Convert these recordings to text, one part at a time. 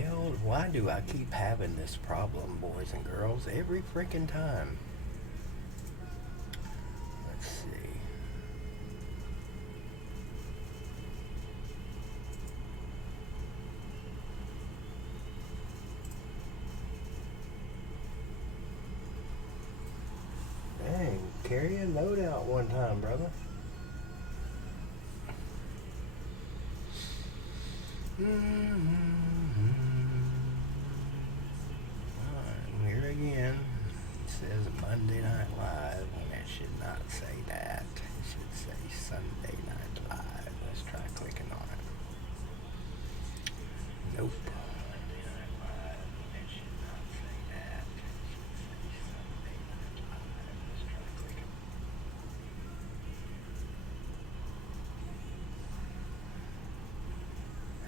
hell? Why do I keep having this problem, boys and girls, every freaking time? Let's see. Dang, carry a load out one time, brother. Alright, here again. It says Monday Night Live when it should not say that. It should say Sunday Night Live. Let's try clicking on it. Nope.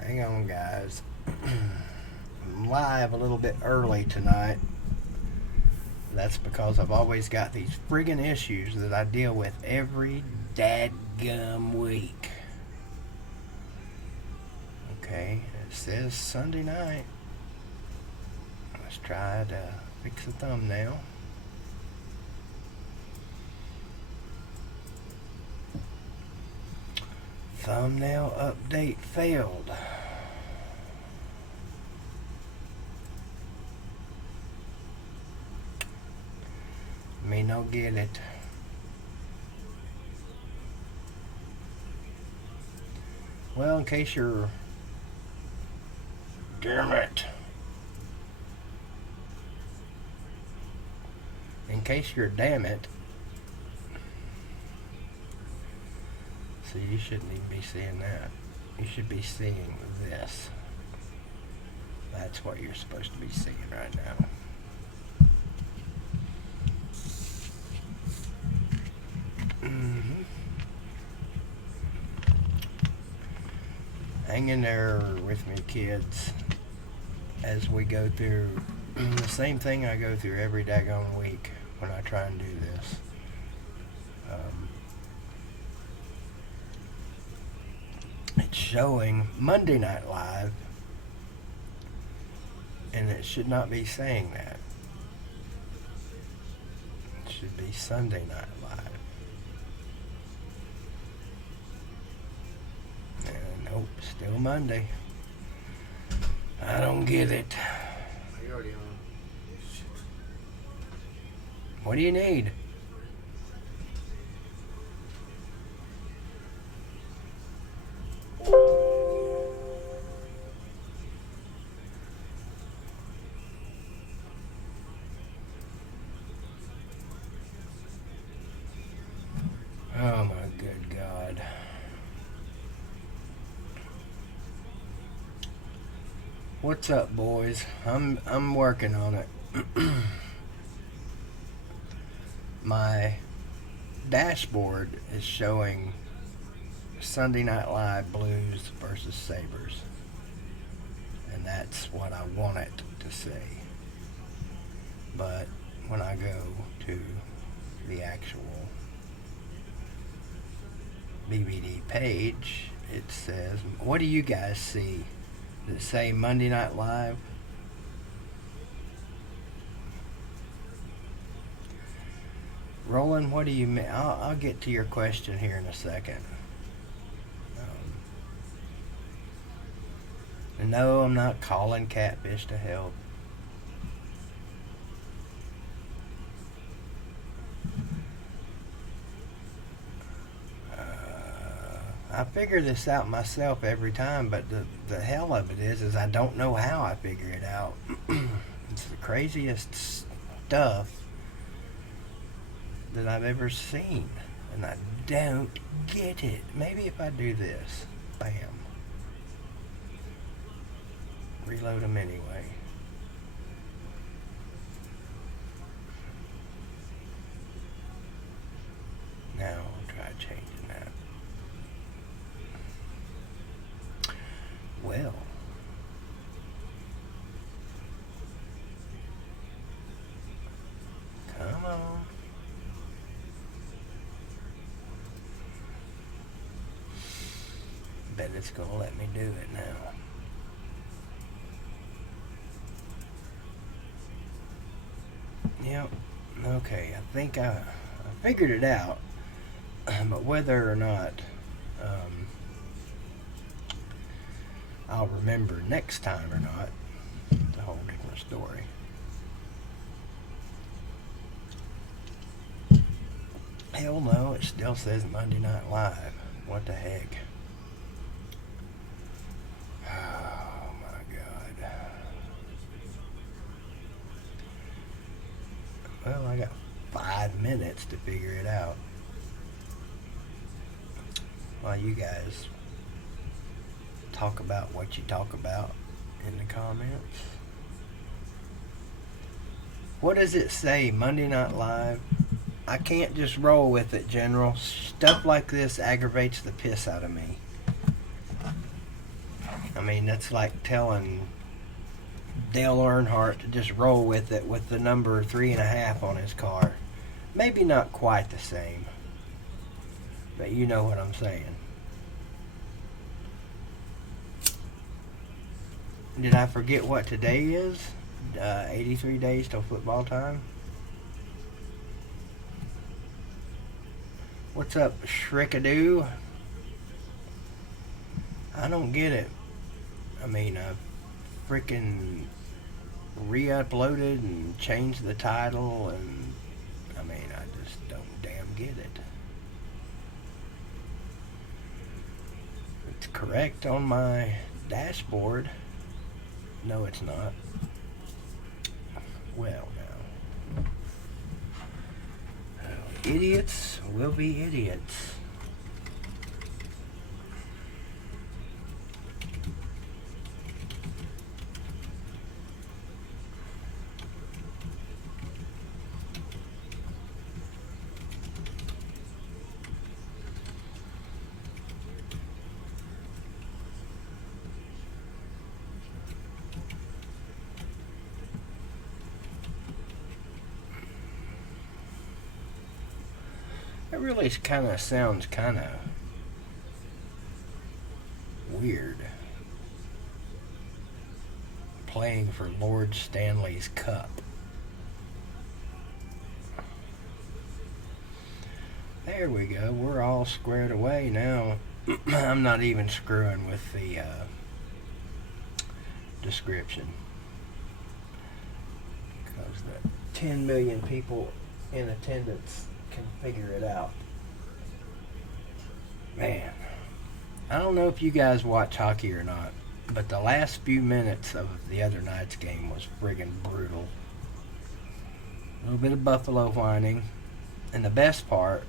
Hang on, guys. I'm live a little bit early tonight. That's because I've always got these friggin' issues that I deal with every dadgum week. Okay, it says Sunday night. Let's try to fix the thumbnail. Thumbnail update failed. Me no get it. Well, in case you're... Damn it. In case you're damn it. So you shouldn't even be seeing that. You should be seeing this. That's what you're supposed to be seeing right now. Hang in there with me, kids, as we go through the same thing I go through every daggone week when I try and do this. It's showing Monday Night Live, and it should not be saying that. It should be Sunday Night Live. Nope, still Monday. I don't get it. You're already on. What do you need? Oh my good God. What's up, boys? I'm working on it. My dashboard is showing Sunday Night Live Blues versus Sabres. And that's what I want it to say. But when I go to the actual BBD page, it says, what do you guys see? Does it say Monday Night Live? Roland, what do you mean? I'll get to your question here in a second. No, I'm not calling Catfish to help. I figure this out myself every time, but the hell of it is I don't know how I figure it out. It's the craziest stuff that I've ever seen, and I don't get it. Maybe if I do this, bam, reload them anyway. Now I'll try changing that. Well, come on. Bet it's gonna let me do it now. Yep. Okay, I think I figured it out. But whether or not um, I'll remember next time or not, it's a whole different story. Hell no, it still says Monday Night Live. What the heck? Oh my god. Well, I got 5 minutes to figure it out. While you guys talk about what you talk about in the comments. What does it say? Monday Night Live? I can't just roll with it, General. Stuff like this aggravates the piss out of me. I mean, that's like telling Dale Earnhardt to just roll with it with the number 3.5 on his car. Maybe not quite the same, but you know what I'm saying. Did I forget what today is? 83 days till football time. What's up, Shrikadoo? I don't get it. I mean, I freaking re-uploaded and changed the title, and I mean, I just don't damn get it. It's correct on my dashboard. No, it's not. Well, now. Idiots will be idiots. It really kind of sounds kind of weird. Playing for Lord Stanley's Cup. There we go. We're all squared away now. I'm not even screwing with the description. Because the 10 million people in attendance can figure it out. Man, I don't know if you guys watch hockey or not, but the last few minutes of the other night's game was friggin' brutal. A little bit of buffalo whining, and the best part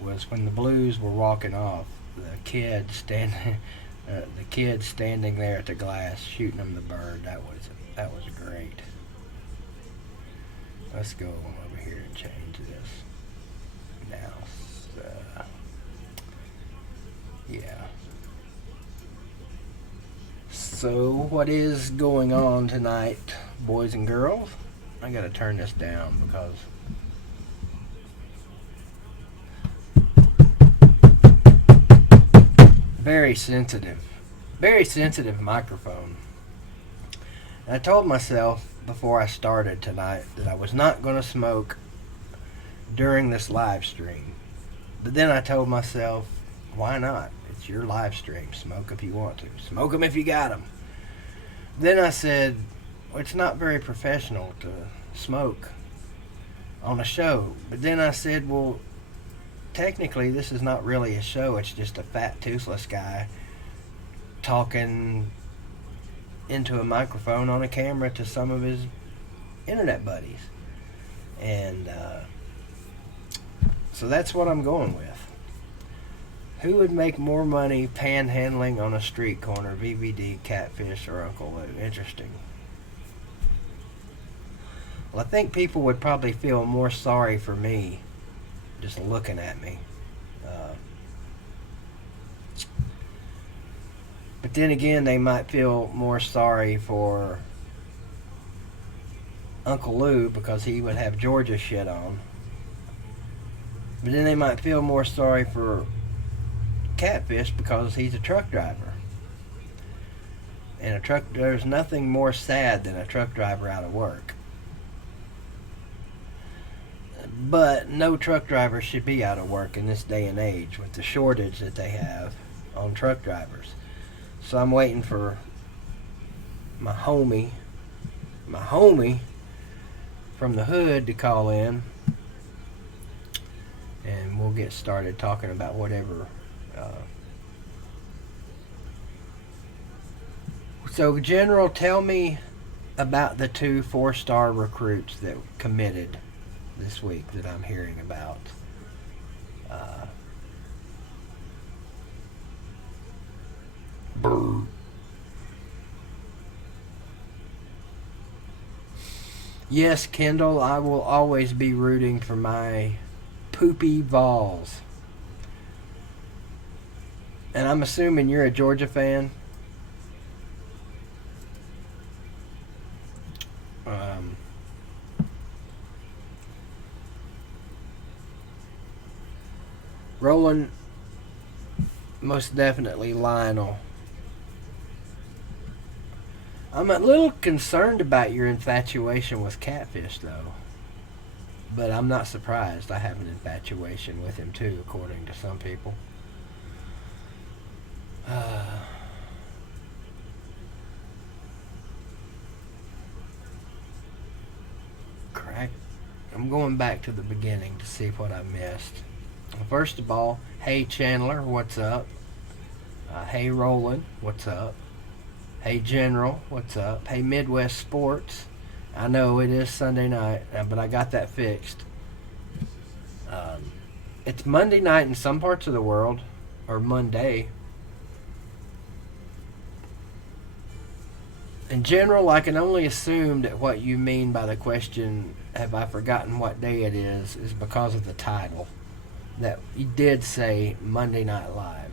was when the Blues were walking off, the kid standing there at the glass shooting them the bird. That was great. Let's go over here and change this. Now, yeah. So, what is going on tonight, boys and girls? I gotta turn this down because very sensitive microphone. And I told myself before I started tonight that I was not going to smoke during this live stream. But then I told myself, why not? It's your live stream. Smoke if you want to. Smoke them if you got them. Then I said, well, it's not very professional to smoke on a show. But then I said, well, technically this is not really a show. It's just a fat, toothless guy talking into a microphone on a camera to some of his internet buddies. And so that's what I'm going with. Who would make more money panhandling on a street corner, VVD, Catfish, or Uncle Lou? Interesting. Well, I think people would probably feel more sorry for me just looking at me. But then again, they might feel more sorry for Uncle Lou because he would have Georgia shit on. But then they might feel more sorry for Catfish because he's a truck driver. And there's nothing more sad than a truck driver out of work. But no truck driver should be out of work in this day and age with the shortage that they have on truck drivers. So I'm waiting for my homie from the hood to call in, and we'll get started talking about whatever. So, General, tell me about the 2 4-star recruits that committed this week that I'm hearing about. Brr. Yes, Kendall, I will always be rooting for my poopy Vols. And I'm assuming you're a Georgia fan. Roland, most definitely Lionel. I'm a little concerned about your infatuation with Catfish, though. But I'm not surprised. I have an infatuation with him, too, according to some people. Crack. I'm going back to the beginning to see what I missed. First of all, hey Chandler, what's up? Hey Roland, what's up? Hey General, what's up? Hey Midwest Sports. I know it is Sunday night, but I got that fixed. It's Monday night in some parts of the world, or Monday. In general, I can only assume that what you mean by the question, have I forgotten what day it is because of the title. That you did say Monday Night Live.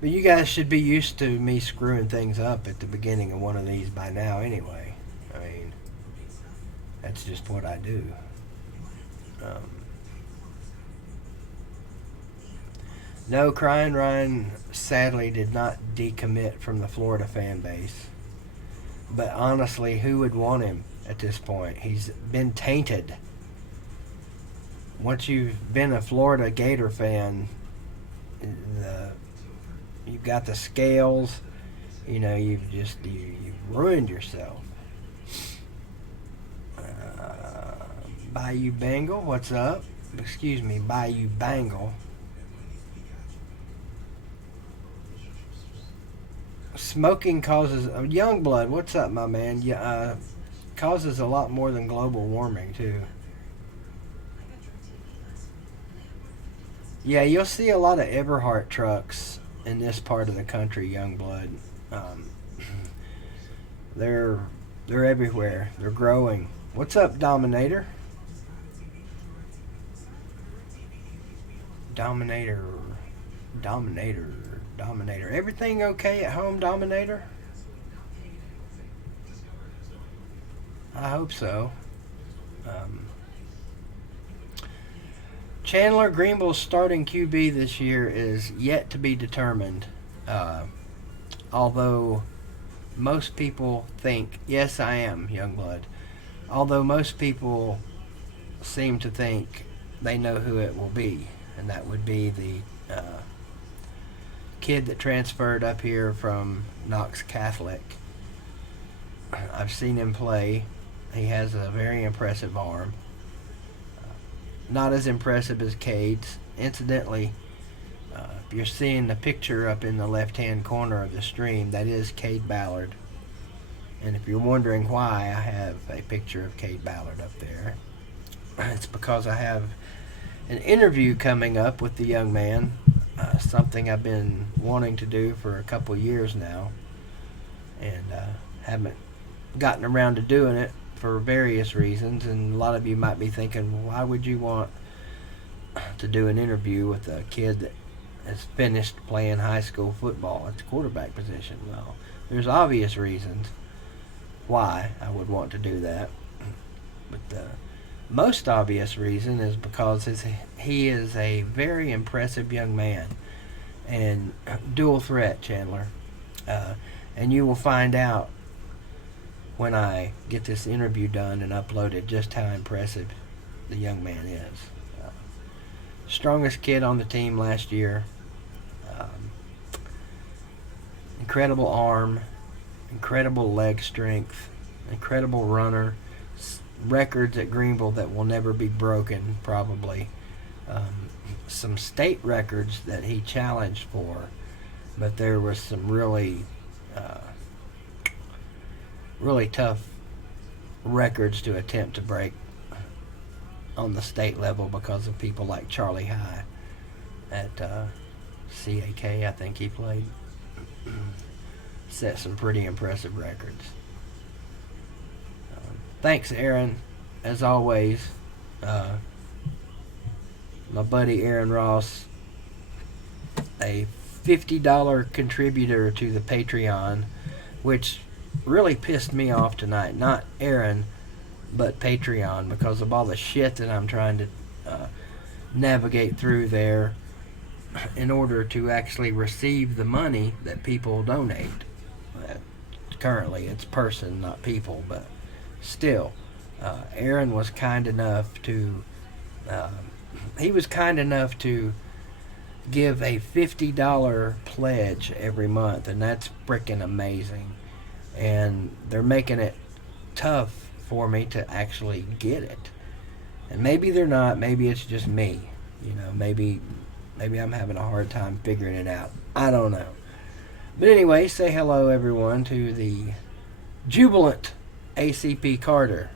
But you guys should be used to me screwing things up at the beginning of one of these by now anyway. I mean, that's just what I do. No, Crying Ryan sadly did not decommit from the Florida fan base. But honestly, who would want him at this point? He's been tainted. Once you've been a Florida Gator fan, you've got the scales. You know, you've ruined yourself. Bayou Bengal, what's up? Excuse me, Bayou Bengal. Smoking causes young blood. What's up, my man? Yeah, causes a lot more than global warming too. Yeah, you'll see a lot of Eberhart trucks in this part of the country, young blood. They're everywhere. They're growing. What's up, Dominator? Dominator. Everything okay at home, Dominator? I hope so. Chandler, Greenville's starting QB this year is yet to be determined. Although most people think, yes, I am, Youngblood. Although most people seem to think they know who it will be, and that would be the kid that transferred up here from Knox Catholic. I've seen him play. He has a very impressive arm. Not as impressive as Cade's. Incidentally, if you're seeing the picture up in the left-hand corner of the stream, that is Cade Ballard. And if you're wondering why I have a picture of Cade Ballard up there, it's because I have an interview coming up with the young man, something I've been wanting to do for a couple years now, and haven't gotten around to doing it for various reasons. And a lot of you might be thinking, well, why would you want to do an interview with a kid that has finished playing high school football at the quarterback position? Well, there's obvious reasons why I would want to do that, but the most obvious reason is because he is a very impressive young man and dual threat, Chandler, and you will find out when I get this interview done and uploaded just how impressive the young man is. Strongest kid on the team last year. Um, incredible arm, incredible leg strength, incredible runner. Records at Greenville that will never be broken, probably. Some state records that he challenged for, but there was some really tough records to attempt to break on the state level because of people like Charlie High at CAK, I think he played. Set some pretty impressive records. Thanks, Aaron, as always. My buddy Aaron Ross, a $50 contributor to the Patreon, which really pissed me off tonight. Not Aaron, but Patreon, because of all the shit that I'm trying to navigate through there in order to actually receive the money that people donate. Currently, it's person, not people, but still, Aaron was kind enough to give a $50 pledge every month, and that's freaking amazing. And they're making it tough for me to actually get it. And maybe they're not. Maybe it's just me. Maybe I'm having a hard time figuring it out. I don't know. But anyway, say hello, everyone, to the jubilant ACP Carter.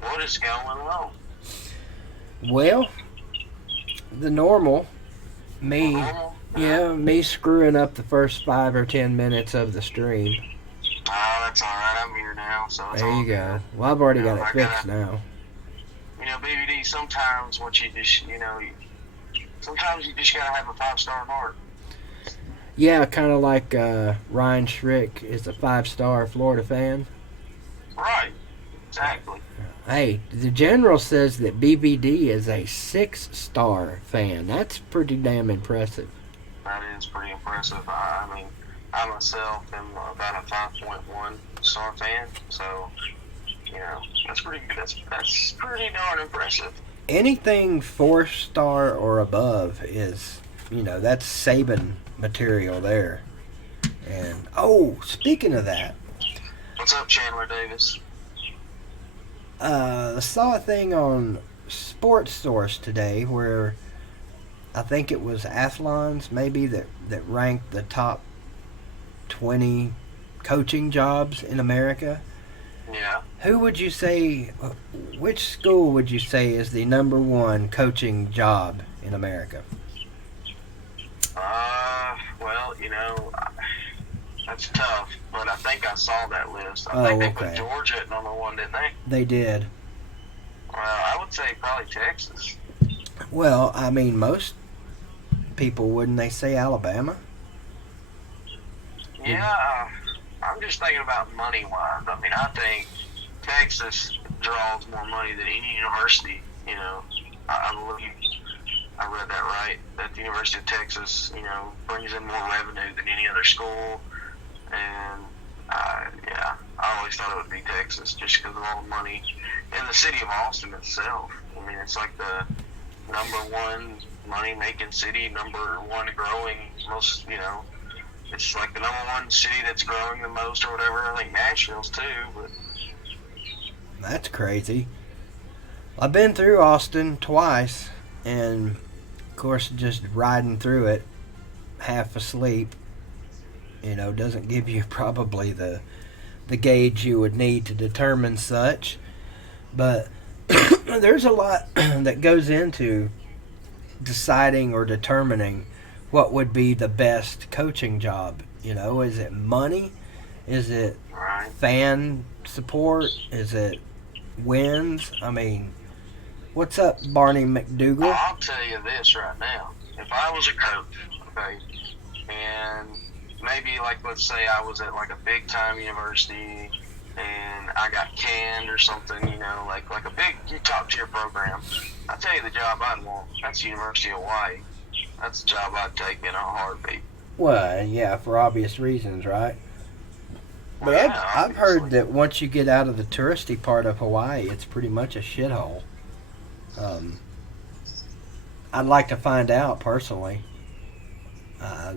What is going on? Well, the normal. Me screwing up the first 5 or 10 minutes of the stream. Oh, that's alright. I'm here now, so it's there you go. Well, I've already got it fixed now. BBD, sometimes what you just, sometimes you just gotta have a 5-star heart. Yeah, kind of like Ryan Schrick is a 5-star Florida fan. Right, exactly. Hey, the general says that BBD is a 6-star fan. That's pretty damn impressive. That is pretty impressive. I myself am about a 5.1 star fan, so, that's pretty good. That's pretty darn impressive. Anything 4-star or above is, that's Saban material there. And, speaking of that. What's up, Chandler Davis? Saw a thing on Sports Source today where I think it was Athlons maybe that ranked the top 20 coaching jobs in America. Yeah. Who would you say, which school would you say is the number 1 coaching job in America? Well, that's tough, but I think I saw that list. I think they put Georgia at number 1, didn't they? They did. Well, I would say probably Texas. Well, most people, wouldn't they say Alabama? Yeah, I'm just thinking about money-wise. I think Texas draws more money than any university. I believe I read that right, that the University of Texas, brings in more revenue than any other school. And, I always thought it would be Texas just because of all the money. And the city of Austin itself. It's like the number 1 money-making city, number 1 growing most, it's like the number 1 city that's growing the most or whatever. I think Nashville's too, but... That's crazy. I've been through Austin twice, and, of course, just riding through it, half asleep, doesn't give you probably the gauge you would need to determine such. But there's a lot that goes into deciding or determining what would be the best coaching job. Is it money? Is it fan support? Is it wins? What's up, Barney McDougal? I'll tell you this right now. If I was a coach, okay, and maybe, let's say I was at, a big-time university and I got canned or something, like a big top-tier program, I'll tell you the job I'd want. That's the University of Hawaii. That's the job I'd take in a heartbeat. Well, yeah, for obvious reasons, right? But yeah, I've heard obviously. that once you get out of the touristy part of Hawaii, it's pretty much a shithole. Um, I'd like to find out personally. Uh,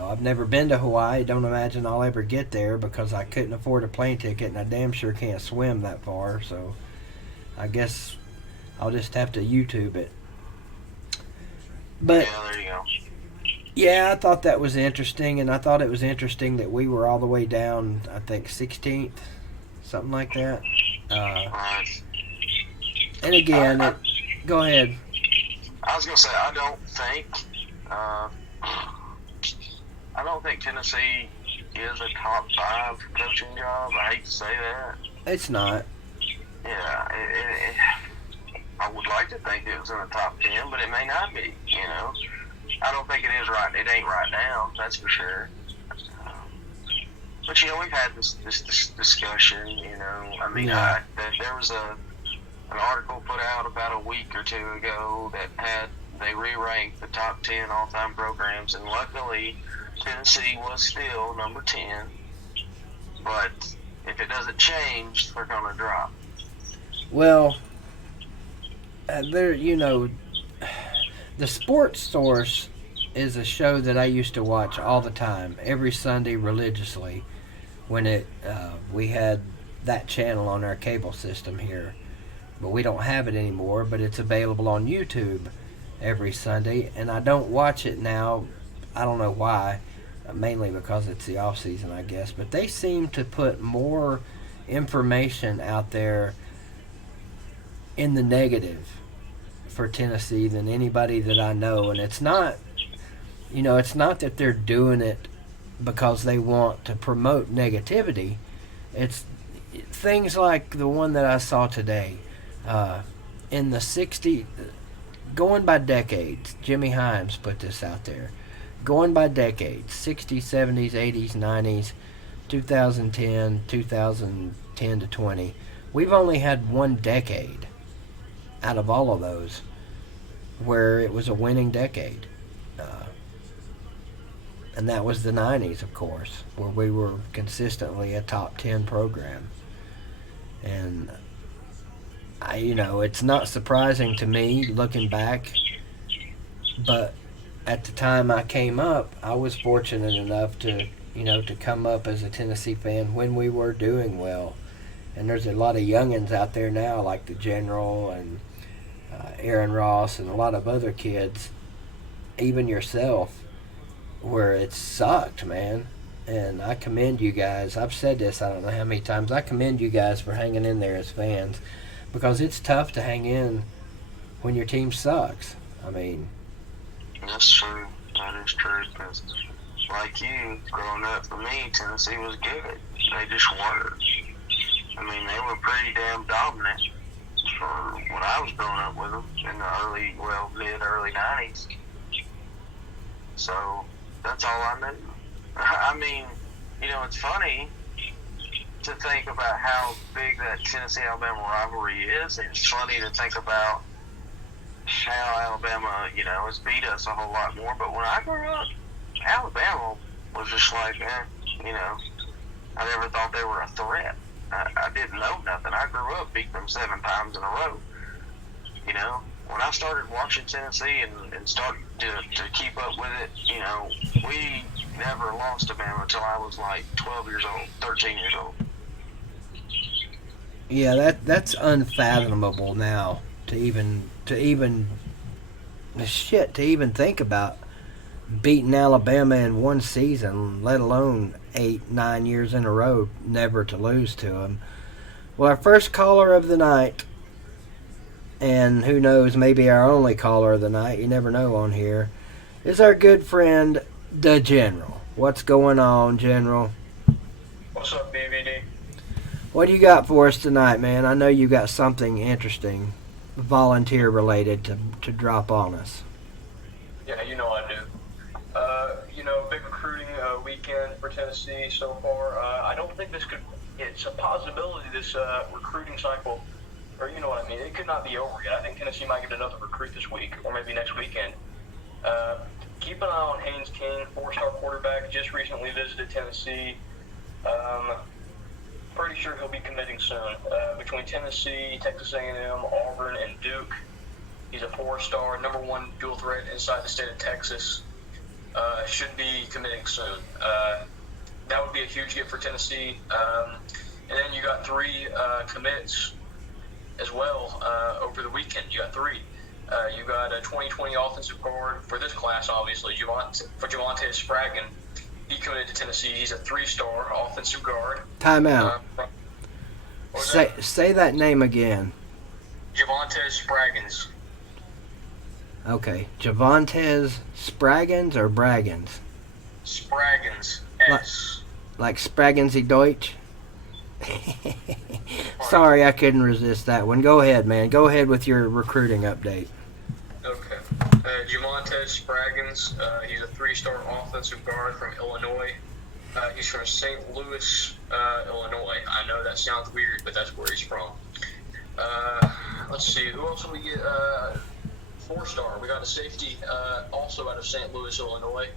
I've never been to Hawaii. Don't imagine I'll ever get there because I couldn't afford a plane ticket, and I damn sure can't swim that far. So I guess I'll just have to YouTube it. But Yeah, there you go. yeah, I thought that was interesting, and I thought it was interesting that we were all the way down. I think 16th, something like that. Uh, Right. and I, again, I, go ahead. I was gonna say uh, I don't think Tennessee is a top 5 coaching job. I hate to say that. It's not. Yeah, I would like to think it was in the top 10, but it may not be. I don't think it is right. It ain't right now. That's for sure. But we've had this discussion. I mean, Yeah. there was an article put out about a week or two ago that they re-ranked the top 10 all-time programs, and luckily Tennessee was still number 10. But if it doesn't change, they're going to drop. Well, the Sports Source is a show that I used to watch all the time, every Sunday religiously. When we had that channel on our cable system here, but we don't have it anymore. But it's available on YouTube every Sunday, and I don't watch it now. I don't know why. Mainly because it's the off season, I guess. But they seem to put more information out there in the negative for Tennessee than anybody that I know, and it's not. It's not that they're doing it because they want to promote negativity. It's things like the one that I saw today. In the 60s, going by decades, Jimmy Himes put this out there. Going by decades, 60s, 70s, 80s, 90s, 2010, 2010 to 20. We've only had one decade out of all of those where it was a winning decade. And that was the 90s, of course, where we were consistently a top 10 program. And, it's not surprising to me looking back, but at the time I came up, I was fortunate enough to come up as a Tennessee fan when we were doing well. And there's a lot of youngins out there now, like the General and Aaron Ross and a lot of other kids, even yourself, where it sucked, man. And I commend you guys. I've said this I don't know how many times. I commend you guys for hanging in there as fans, because it's tough to hang in when your team sucks. I mean, That's true. That is true. Because, like you, growing up for me, Tennessee was good. They just were. I mean, they were pretty damn dominant for when I was growing up with them in the mid-early 90s. So, that's all I knew. I mean, it's funny to think about how big that Tennessee-Alabama rivalry is. It's funny to think about how Alabama, has beat us a whole lot more. But when I grew up, Alabama was just like, I never thought they were a threat. I didn't know nothing. I grew up beating them 7 times in a row. When I started watching Tennessee and started to keep up with it, we never lost to Bama until I was like 12 years old, 13 years old. yeah, that's unfathomable now to even think about beating Alabama in one season, let alone 8, 9 years in a row, never to lose to them. Well, our first caller of the night, and who knows, maybe our only caller of the night, you never know on here, is our good friend, the General. What's going on, General? What's up, BVD? What do you got for us tonight, man? I know you got something interesting, volunteer related, to drop on us. Yeah, I do. Big recruiting weekend for Tennessee so far. I don't think it's a possibility this recruiting cycle, or you know what I mean, it could not be over yet. I think Tennessee might get another recruit this week, or maybe next weekend. Keep an eye on Haynes King, 4-star quarterback, just recently visited Tennessee. Pretty sure he'll be committing soon. Between Tennessee, Texas A&M, Auburn, and Duke, he's a 4-star, number 1 dual threat inside the state of Texas. Should be committing soon. That would be a huge get for Tennessee. And then you got 3 commits as well over the weekend. You got 3. You got a 2020 offensive guard for this class, obviously, Javante Spraggan. He committed to Tennessee. He's a 3-star offensive guard. Timeout. Say that name again. Javante Spraggins. Okay. Javante Spraggins or Braggins? Spraggins. S. Like Spragginsy Deutsch? Sorry, I couldn't resist that one. Go ahead, man. Go ahead with your recruiting update. Okay. Javante Spraggins, he's a 3-star offensive guard from Illinois. He's from St. Louis, Illinois. I know that sounds weird, but that's where he's from. Let's see, who else did we get? 4-star. We got a safety also out of St. Louis, Illinois.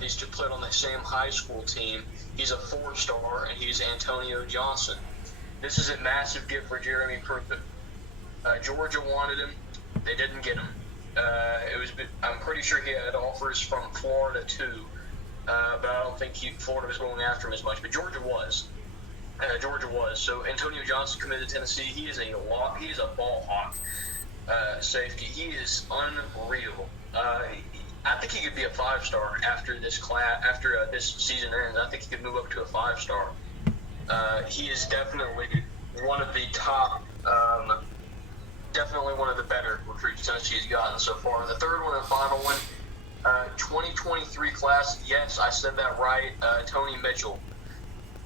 These two played on the same high school team. He's a 4-star, and he's Antonio Johnson. This is a massive gift for Jeremy Pruitt. Georgia wanted him. They didn't get him. I'm pretty sure he had offers from Florida too, but I don't think Florida was going after him as much. But Georgia was. So Antonio Johnson committed to Tennessee. He is a ball hawk safety. He is unreal. I think he could be a 5-star after this class. After this season ends, I think he could move up to a 5-star. He is definitely one of the top. Definitely one of the better recruits Tennessee's gotten so far. The third one and final one, 2023 class. Yes, I said that right. Tony Mitchell.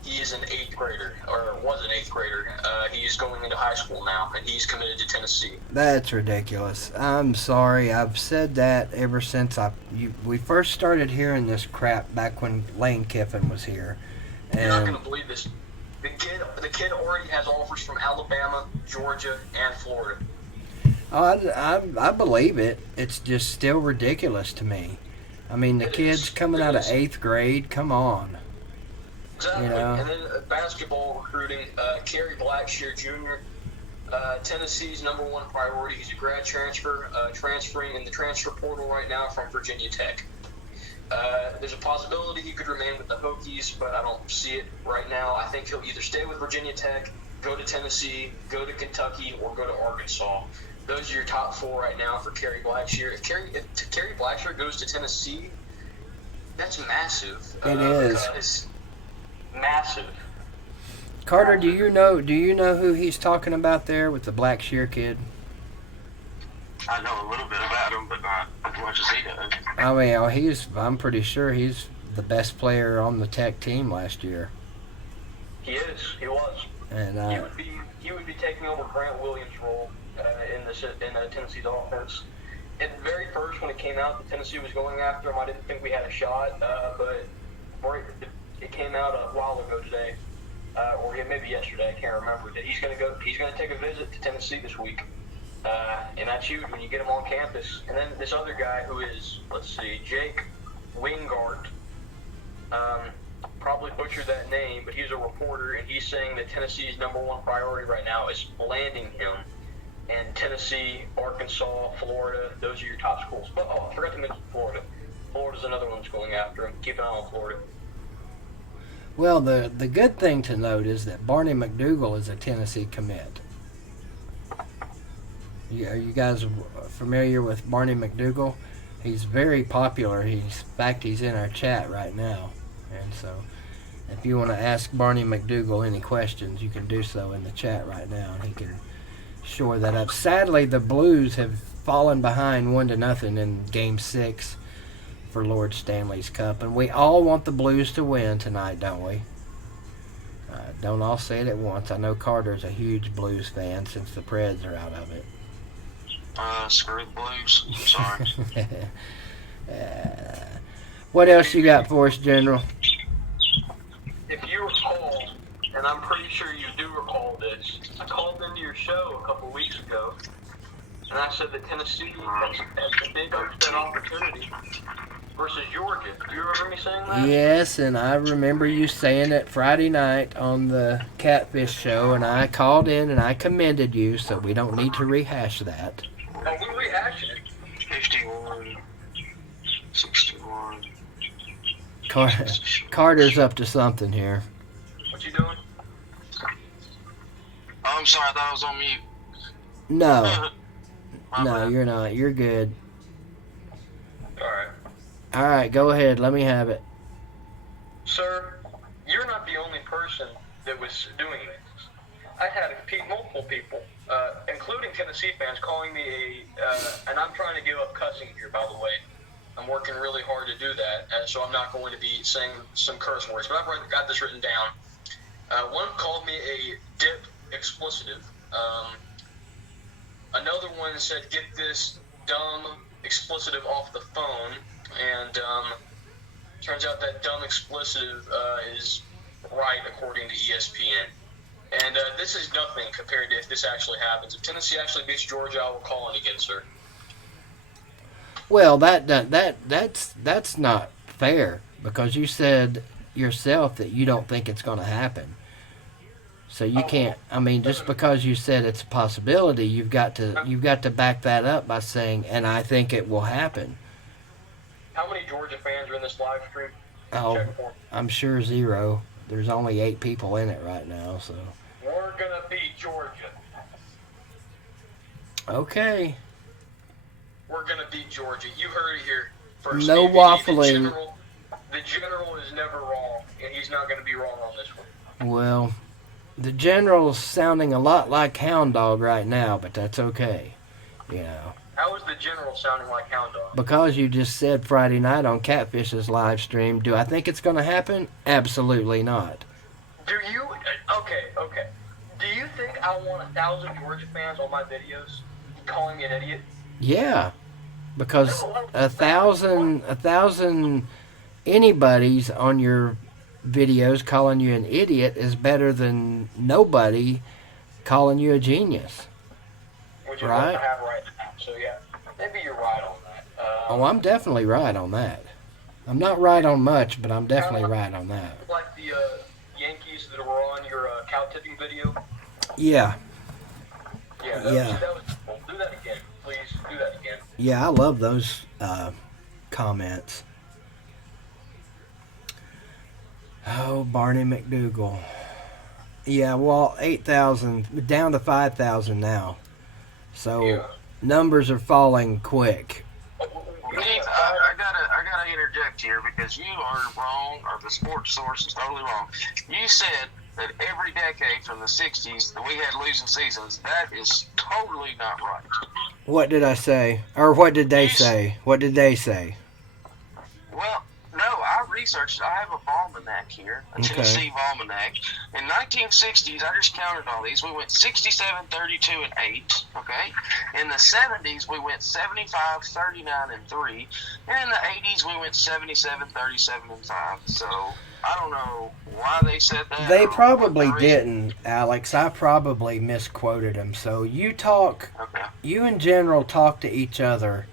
He is an 8th grader, or was an 8th grader. He's going into high school now, and he's committed to Tennessee. That's ridiculous. I'm sorry. I've said that ever since we first started hearing this crap back when Lane Kiffin was here. And you're not going to believe this. The kid already has offers from Alabama, Georgia, and Florida. I believe it. It's just still ridiculous to me. I mean, the kid's coming out of 8th grade. Come on. Exactly. You know? And then basketball recruiting, Kerry Blackshear Jr., Tennessee's number 1 priority. He's a grad transfer, transferring in the transfer portal right now from Virginia Tech. There's a possibility he could remain with the Hokies, but I don't see it right now. I think he'll either stay with Virginia Tech, go to Tennessee, go to Kentucky, or go to Arkansas. Those are your top 4 right now for Kerry Blackshear. If Kerry Blackshear goes to Tennessee, that's massive. It is. It's massive. Carter, do you know who he's talking about there with the Blackshear kid? I know a little bit about him, but not as much as he does. I mean, I'm pretty sure he's the best player on the Tech team last year. He is. He was. And he would be taking over Grant Williams' role in Tennessee's offense. At the very first, when it came out that Tennessee was going after him, I didn't think we had a shot. But it came out a while ago today, or maybe yesterday. I can't remember. That he's going to go. He's going to take a visit to Tennessee this week. And that's huge when you get him on campus. And then this other guy who is, Jake Wingart, probably butchered that name, but he's a reporter, and he's saying that Tennessee's number 1 priority right now is landing him. And Tennessee, Arkansas, Florida, those are your top schools. But, I forgot to mention Florida. Florida's another one that's going after him. Keep an eye on Florida. well, the good thing to note is that Barney McDougal is a Tennessee commit. Are you guys familiar with Barney McDougal? He's very popular. He's in our chat right now. And so if you want to ask Barney McDougal any questions, you can do so in the chat right now, and he can shore that up. Sadly, the Blues have fallen behind 1-0 in Game 6 for Lord Stanley's Cup, and we all want the Blues to win tonight, don't we? Don't all say it at once. I know Carter's a huge Blues fan since the Preds are out of it. Screw the Blues. I'm sorry. What else you got for us, General? If you recall, and I'm pretty sure you do recall this, I called into your show a couple weeks ago, and I said that Tennessee has a big upset opportunity versus Georgia. Do you remember me saying that? Yes, and I remember you saying it Friday night on the Catfish show, and I called in and I commended you, so we don't need to rehash that. Oh, we're rehashing it. 51, 61. Carter's up to something here. What you doing? Oh, I'm sorry, I thought I was on mute. No, My no, bad. you're not. You're good. Alright. All right, go ahead. Let me have it. Sir, you're not the only person that was doing this. I had multiple people, including Tennessee fans, calling me and I'm trying to give up cussing here, by the way. I'm working really hard to do that, and so I'm not going to be saying some curse words, but I've got this written down. One called me a dip explicitive. Another one said, get this dumb explicitive off the phone, and turns out that dumb explicitive is right according to ESPN. And this is nothing compared to if this actually happens. If Tennessee actually beats Georgia, I will call in against her. Well, that's not fair because you said yourself that you don't think it's going to happen. So you can't. I mean, just because you said it's a possibility, you've got to back that up by saying, "And I think it will happen." How many Georgia fans are in this live stream? Oh, Check for 'em. I'm sure 0. There's only 8 people in it right now, so. We're gonna beat Georgia. Okay. We're gonna beat Georgia. You heard it here first. No Stevie D, waffling. The general is never wrong, and he's not gonna be wrong on this one. Well, the general's sounding a lot like Hound Dog right now, but that's okay. You know. How is the general sounding like Hound Dog? Because you just said Friday night on Catfish's live stream, do I think it's going to happen? Absolutely not. Do you? Okay. Do you think I want 1,000 Georgia fans on my videos calling me an idiot? Yeah, because 1,000 anybody's on your videos calling you an idiot is better than nobody calling you a genius. Which is Right. what I have right now. So yeah, maybe you're right on that. Oh, I'm definitely right on that. I'm not right on much, but I'm definitely right on that. Like the Yankees that were on your cow tipping video. Yeah, Yeah. That was cool. Do that again, please. Do that again. yeah, I love those comments. Oh, Barney McDougal. Yeah, well, 8,000, down to 5,000 now. So Yeah. numbers are falling quick. Keith, I gotta interject here because you are wrong, or the sports source is totally wrong. You said that every decade from the 60s that we had losing seasons. That is totally not right. What did I say? Or what did they say? What did they say? Well, no, I researched. I have a almanac here, a Okay. Tennessee almanac. In 1960s, I just counted all these. We went 67, 32, and 8. Okay. In the 70s, we went 75, 39, and 3. And in the 80s, we went 77, 37, and 5. So I don't know why they said that. They or probably what the reason- didn't, Alex. I probably misquoted them. So you talk, Okay. you in general talk to each other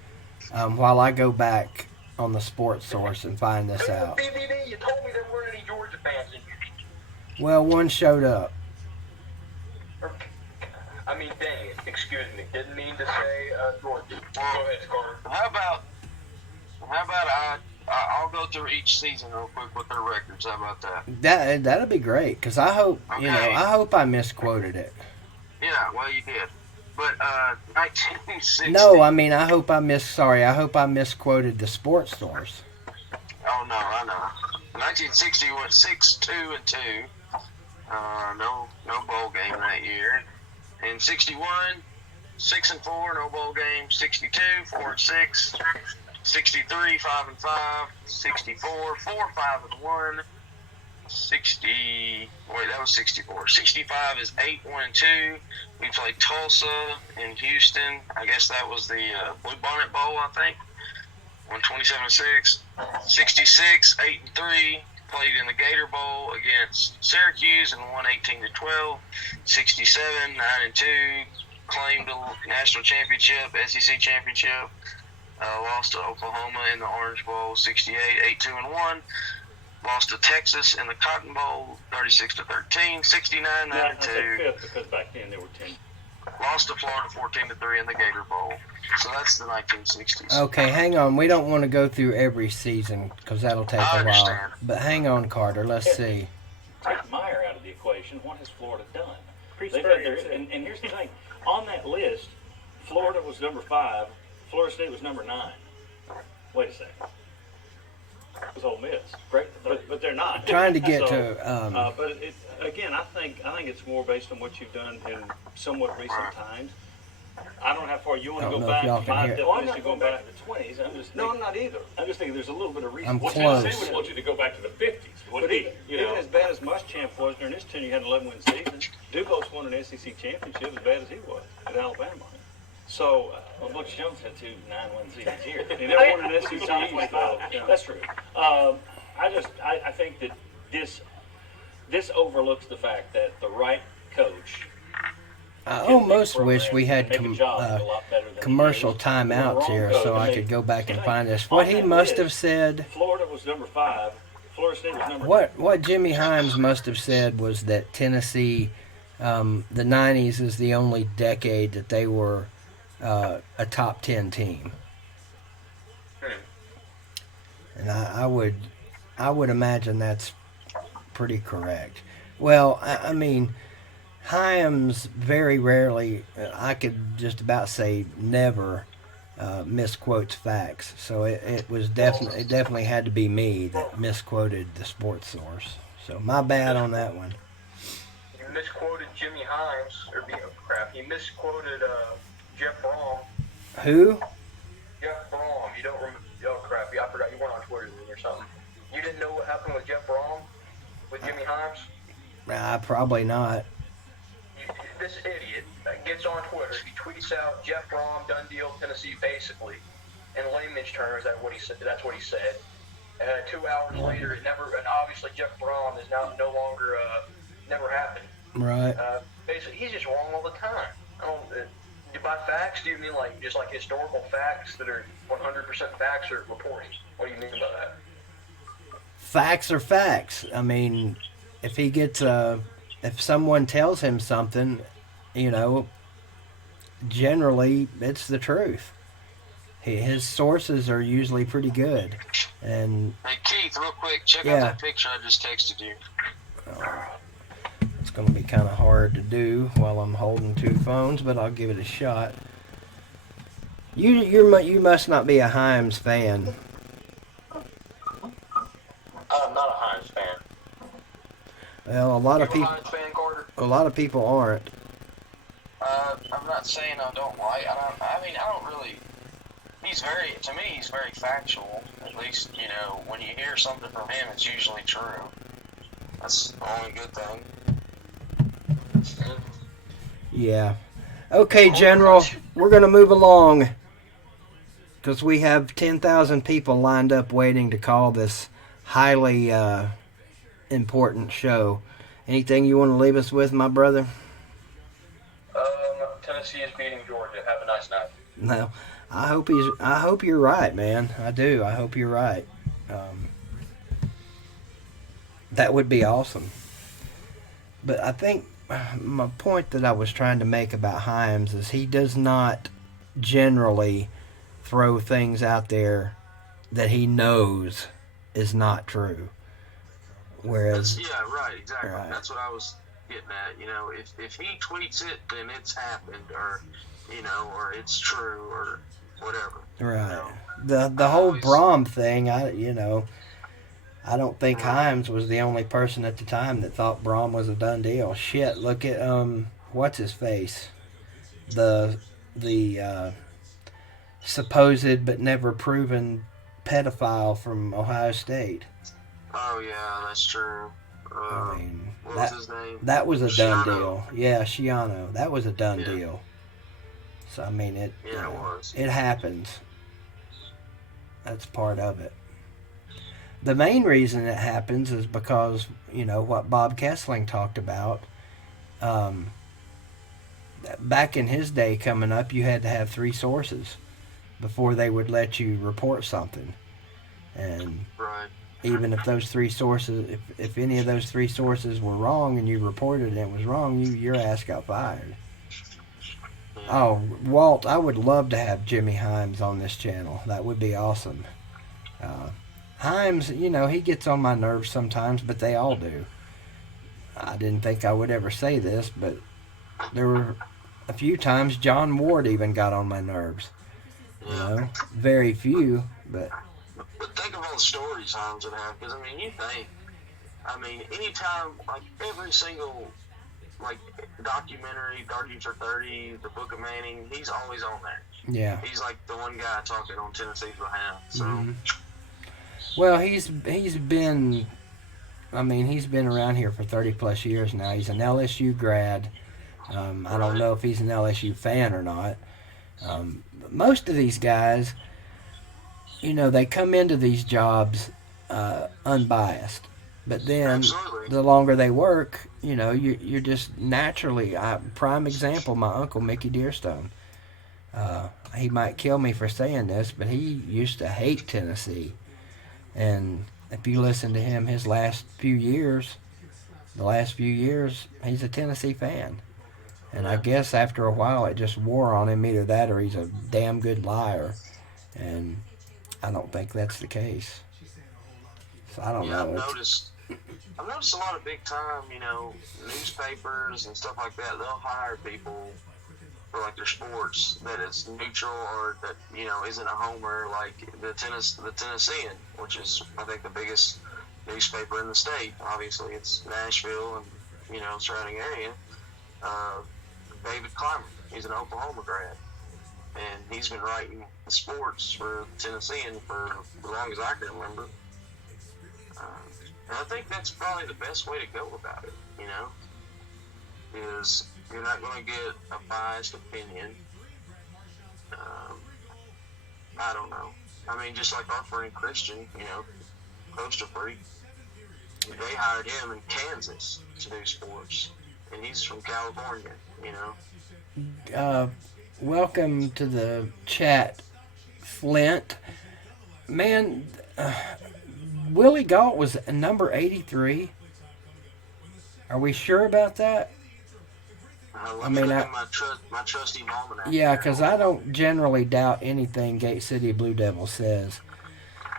while I go back on the sports source and find this out. BBD, you told me there weren't any Georgia fans in here. Well, one showed up. I mean, dang it. Excuse me. Didn't mean to say Georgia. Go ahead, Carter. How about I'll go through each season real quick with their records. How about that? That'd be great, because I hope, Okay. I hope I misquoted it. Yeah, well, you did. But 1960. No, I mean, I hope I misquoted the sports source. Oh no, I know. 1960 went 6-2-2. No bowl game that year. In 61, 6-4, no bowl game. 62, 4-6. 63, 5-5. 64, 4-5-1. 64. 65 is 8-1-2. We played Tulsa in Houston. I guess that was the Blue Bonnet Bowl, I think. Won 27-6. 66, 8-3. Played in the Gator Bowl against Syracuse and won 18-12. 67, 9-2. Claimed the national championship, SEC championship. Lost to Oklahoma in the Orange Bowl, 68, 8-2-1. Lost to Texas in the Cotton Bowl, 36-13, 69, 9-2. I said fifth because back then there were 10. Lost to Florida, 14-3 in the Gator Bowl. So that's the 1960s. Okay, hang on. We don't want to go through every season because that'll take I a while. understand. But hang on, Carter. Let's see. Take Meyer out of the equation. What has Florida done? Preach They've for had their, yourself. and here's the thing. On that list, Florida was number 5. Florida State was number 9. Wait a second. It was Ole Miss. Great, but they're not. Trying to get So, to. but again, I think it's more based on what you've done in somewhat recent times. I don't know how far you want I to don't go know if back. y'all can My hear. definition Well, I'm not of going back to the 20s. I'm just No, thinking, I'm not either. I'm just thinking there's a little bit of reason. I'm Well, close. Tennessee would want you to go back to the 50s. But even as bad as Muschamp was during his tenure, he had an 11-win season. Dugos won an SEC championship as bad as he was at Alabama. So, well, Butch Jones had 2 9-win seasons here. he never won an SEC East, though. That's true. I think that this overlooks the fact that the right coach I can almost make wish we had programs and make a job a lot better than commercial he is. timeouts The here wrong so coach I made- could go back and find this. On What he that must list, have said. Florida was number 5. Florida State was number What Jimmy Himes must have said was that Tennessee, the '90s is the only decade that they were a top 10 team, and I would imagine that's pretty correct. Well, I mean, Himes very rarely, I could just about say never, misquotes facts. So it definitely had to be me that misquoted the sports source. So my bad on that one. You misquoted Jimmy Himes, or crap. You misquoted Jeff Brom. Who? Jeff Brom. You don't remember? Oh crap! I forgot you weren't on Twitter then or something. You didn't know what happened with Jeff Brom with Jimmy Himes? Probably not. This idiot gets on Twitter. He tweets out Jeff Brom done deal Tennessee basically. In layman's terms, that's what he said. 2 hours later, it never. And obviously, Jeff Brom is now no longer never happened. Right. Basically, he's just wrong all the time. I don't. By facts, do you mean like just like historical facts that are 100% facts or reporting? What do you mean by that? Facts are facts. I mean, if he gets if someone tells him something, generally it's the truth. His sources are usually pretty good. And Hey, Keith, real quick, check Yeah. out that picture I just texted you. it's going to be kind of hard to do while I'm holding 2 phones, but I'll give it a shot. You must not be a Himes fan. I'm not a Hines fan. Well, a lot of You a people Hines fan, Carter? aren't. I'm not saying I don't like. I don't really. To me, he's very factual. At least, when you hear something from him, it's usually true. That's the only good thing. Yeah. Okay, General, we're going to move along because we have 10,000 people lined up waiting to call this highly important show. Anything you want to leave us with, my brother? Tennessee is beating Georgia. Have a nice night. No. I hope you're right, man. I do. I hope you're right. That would be awesome. But I think my point that I was trying to make about Himes is he does not generally throw things out there that he knows is not true. Whereas, Yeah, right, exactly. Right. That's what I was getting at. If he tweets it, then it's happened, or it's true, or whatever. right, the whole Brom thing, I don't think Himes was the only person at the time that thought Brom was a done deal. Shit, look at what's his face, the supposed but never proven pedophile from Ohio State. Oh yeah, that's true. I mean, What was his name? that was a done Shiano. deal. Yeah, Shiano. That was a done Yeah. deal. So I mean, it was. it happens. That's part of it. The main reason it happens is because, what Bob Kessling talked about. Back in his day coming up, you had to have 3 sources. before they would let you report something. And Right. even if those three sources, if any of those three sources were wrong and you reported and it was wrong, your ass got fired. Yeah. Oh, Walt, I would love to have Jimmy Himes on this channel. That would be awesome. Himes, he gets on my nerves sometimes, but they all do. I didn't think I would ever say this, but there were a few times John Ward even got on my nerves. Yeah. Very few, but But think of all the stories Hines would have, because anytime, like every single documentary, 30 for 30, the Book of Manning, he's always on there. yeah. He's like the one guy talking on Tennessee's behalf. So Mhm. Well, he's been around here for 30 plus years now. He's an LSU grad. I don't know if he's an LSU fan or not. But most of these guys, they come into these jobs unbiased. But then absolutely. the longer they work, you're just naturally. Prime example, my uncle Mickey Dearstone. He might kill me for saying this, but he used to hate Tennessee. And if you listen to him, the last few years, he's a Tennessee fan. And I guess after a while it just wore on him, either that or he's a damn good liar. And I don't think that's the case. So I don't Yeah, know. I've noticed a lot of big time, newspapers and stuff like that. They'll hire people for like their sports that is neutral or that isn't a homer, like the Tennessean, which is I think the biggest newspaper in the state. Obviously, it's Nashville and surrounding area. David Clymer, he's an Oklahoma grad, and he's been writing sports for Tennessean for as long as I can remember. And I think that's probably the best way to go about it. Is you're not going to get a biased opinion. I don't know. Just like our friend Christian, Coastal Freak, they hired him in Kansas to do sports, and he's from California, Welcome to the chat, Flint. Man, Willie Galt was number 83. Are we sure about that? Let me look at my trusty almanac. Yeah, because I don't generally doubt anything Gate City Blue Devil says.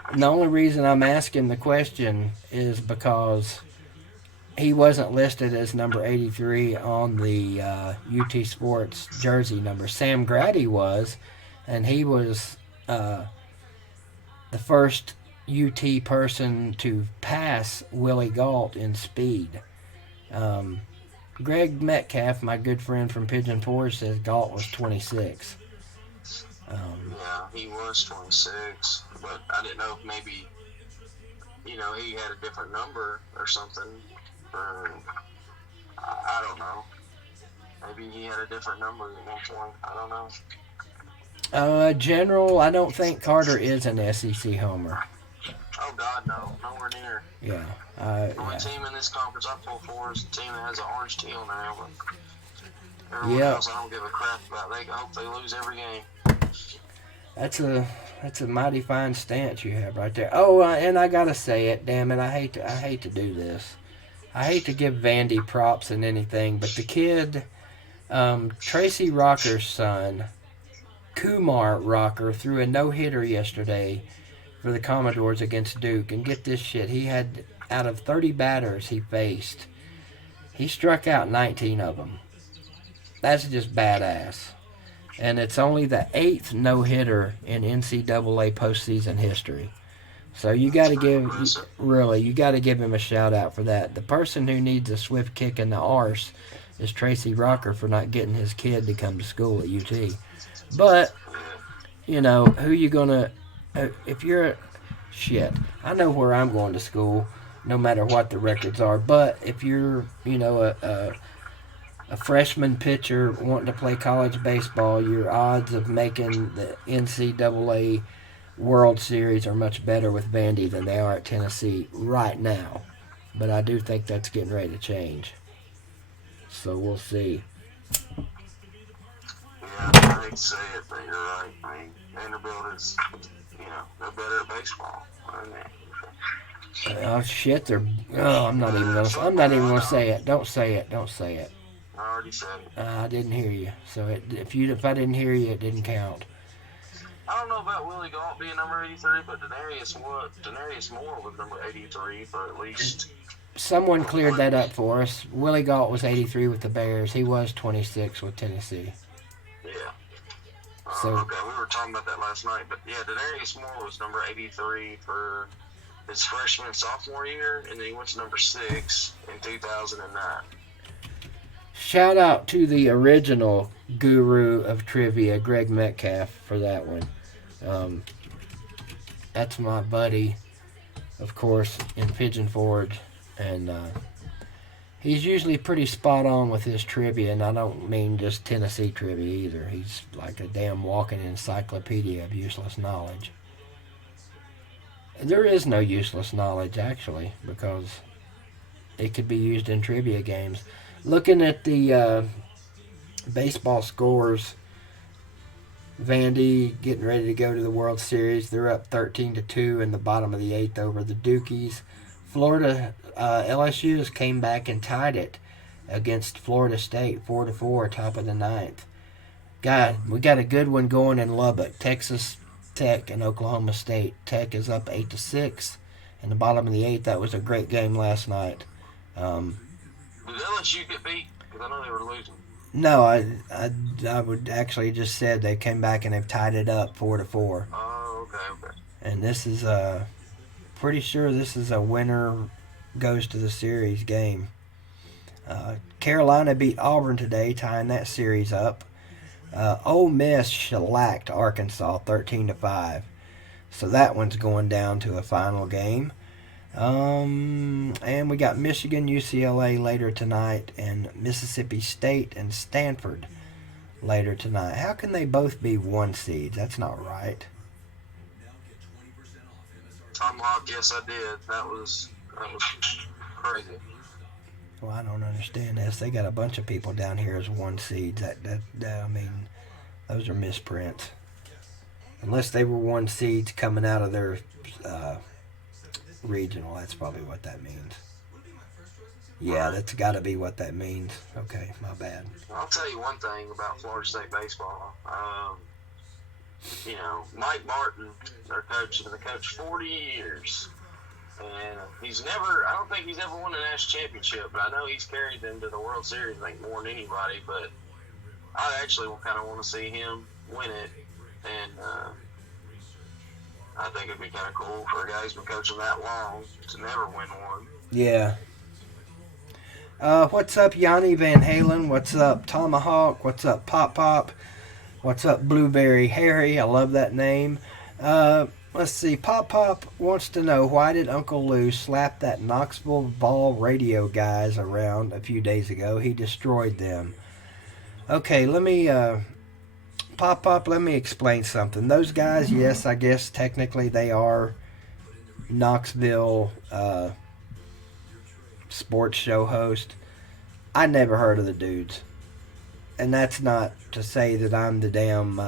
And the only reason I'm asking the question is because he wasn't listed as number 83 on the UT Sports jersey number. Sam Grady was, and he was the first UT person to pass Willie Galt in speed. Greg Metcalf, my good friend from Pigeon Forge, says Galt was 26. Yeah, he was 26, but I didn't know if maybe, he had a different number or something. Or, I don't know. Maybe he had a different number at one point. I don't know. General, I don't think Carter is an SEC homer. Oh, God, no. Nowhere near. Yeah. The only team in this conference I pull for is the team that has an orange teal now. But everyone else, I don't give a crap about. I hope they lose every game. That's a mighty fine stance you have right there. Oh, and I gotta say it. Damn it! I hate to do this. I hate to give Vandy props and anything, but the kid, Tracy Rocker's son, Kumar Rocker, threw a no-hitter yesterday for the Commodores against Duke. And get this shit, he had, out of 30 batters he faced, he struck out 19 of them. That's just badass. And it's only the 8th no-hitter in NCAA postseason history. So you got to give him a shout out for that. The person who needs a swift kick in the arse is Tracy Rocker for not getting his kid to come to school at UT. But, who you going to, if you're, shit, I know where I'm going to school, no matter what the records are. But if you're, a freshman pitcher wanting to play college baseball, your odds of making the NCAA World Series are much better with Vandy than they are at Tennessee right now. But I do think that's getting ready to change. So we'll see. Yeah, I hate to say it, but you're right. Vanderbilt is, they're better at baseball. Oh shit! I'm not even gonna say it. Don't say it. Don't say it. I already said it. I didn't hear you. So if I didn't hear you, it didn't count. I don't know about Willie Galt being number 83, but Denarius Moore was number 83 for at least. Someone cleared that up for us. Willie Galt was 83 with the Bears. He was 26 with Tennessee. Yeah. So okay, we were talking about that last night, but yeah, Denarius Moore was number 83 for his freshman and sophomore year, and then he went to number 6 in 2009. Shout out to the original guru of trivia, Greg Metcalf, for that one. That's my buddy, of course, in Pigeon Forge, and he's usually pretty spot on with his trivia, and I don't mean just Tennessee trivia either. He's like a damn walking encyclopedia of useless knowledge. There is no useless knowledge, actually, because it could be used in trivia games. Looking at the baseball scores, Vandy getting ready to go to the World Series. They're up 13-2 in the bottom of the 8th over the Dukies. Florida, LSU has came back and tied it against Florida State, 4-4, top of the 9th. God, we got a good one going in Lubbock. Texas Tech and Oklahoma State. Tech is up 8-6 in the bottom of the 8th. That was a great game last night. Did LSU get beat? Because I know they were losing. No, I would actually just said they came back and they've tied it up 4-4. Oh, okay. And this is pretty sure this is a winner goes to the series game. Carolina beat Auburn today, tying that series up. Ole Miss shellacked Arkansas 13-5. So that one's going down to a final game. And we got Michigan, UCLA later tonight, and Mississippi State and Stanford later tonight. How can they both be 1 seeds? That's not right. Tomahawk, yes, I did. That was crazy. Well, I don't understand this. They got a bunch of people down here as 1 seeds. That I mean, those are misprints. Unless they were 1 seeds coming out of their regional, that's probably what that means. Yeah, that's got to be what that means. Okay, my bad. I'll tell you one thing about Florida State baseball. Mike Martin, their coach, has been the coach 40 years. And I don't think he's ever won a national championship, but I know he's carried them to the World Series, I think, more than anybody. But I actually kind of want to see him win it. And I think it'd be kind of cool for a guy who's been coaching that long to never win one. Yeah. What's up, Yanni Van Halen? What's up, Tomahawk? What's up, Pop Pop? What's up, Blueberry Harry? I love that name. Let's see. Pop Pop wants to know, why did Uncle Lou slap that Knoxville Ball radio guys around a few days ago? He destroyed them. Okay, let me... Pop, let me explain something. Those guys, yes, I guess technically they are Knoxville sports show host. I never heard of the dudes. And that's not to say that I'm the damn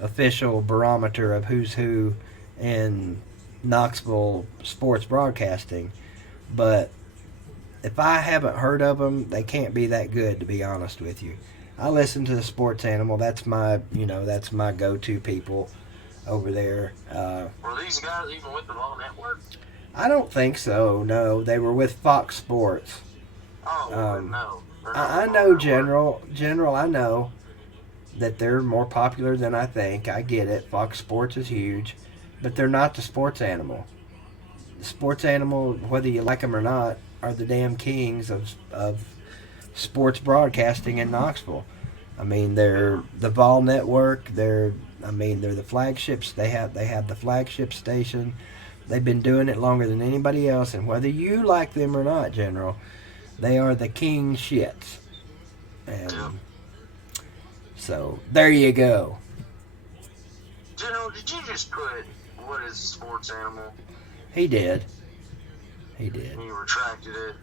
official barometer of who's who in Knoxville sports broadcasting. But if I haven't heard of them, they can't be that good, to be honest with you. I listen to the Sports Animal. That's my go-to people over there. Were these guys even with the Ball Network? I don't think so. No, they were with Fox Sports. Oh, no. I know General. I know that they're more popular than I think. I get it. Fox Sports is huge, but they're not the Sports Animal. The Sports Animal, whether you like them or not, are the damn kings of sports broadcasting in Knoxville. I mean, they're the Vol Network. They're the flagships. They have the flagship station. They've been doing it longer than anybody else, and whether you like them or not, General, they are the king shits. And so there you go. General, did you just put what is a Sports Animal? He did. And you retracted it.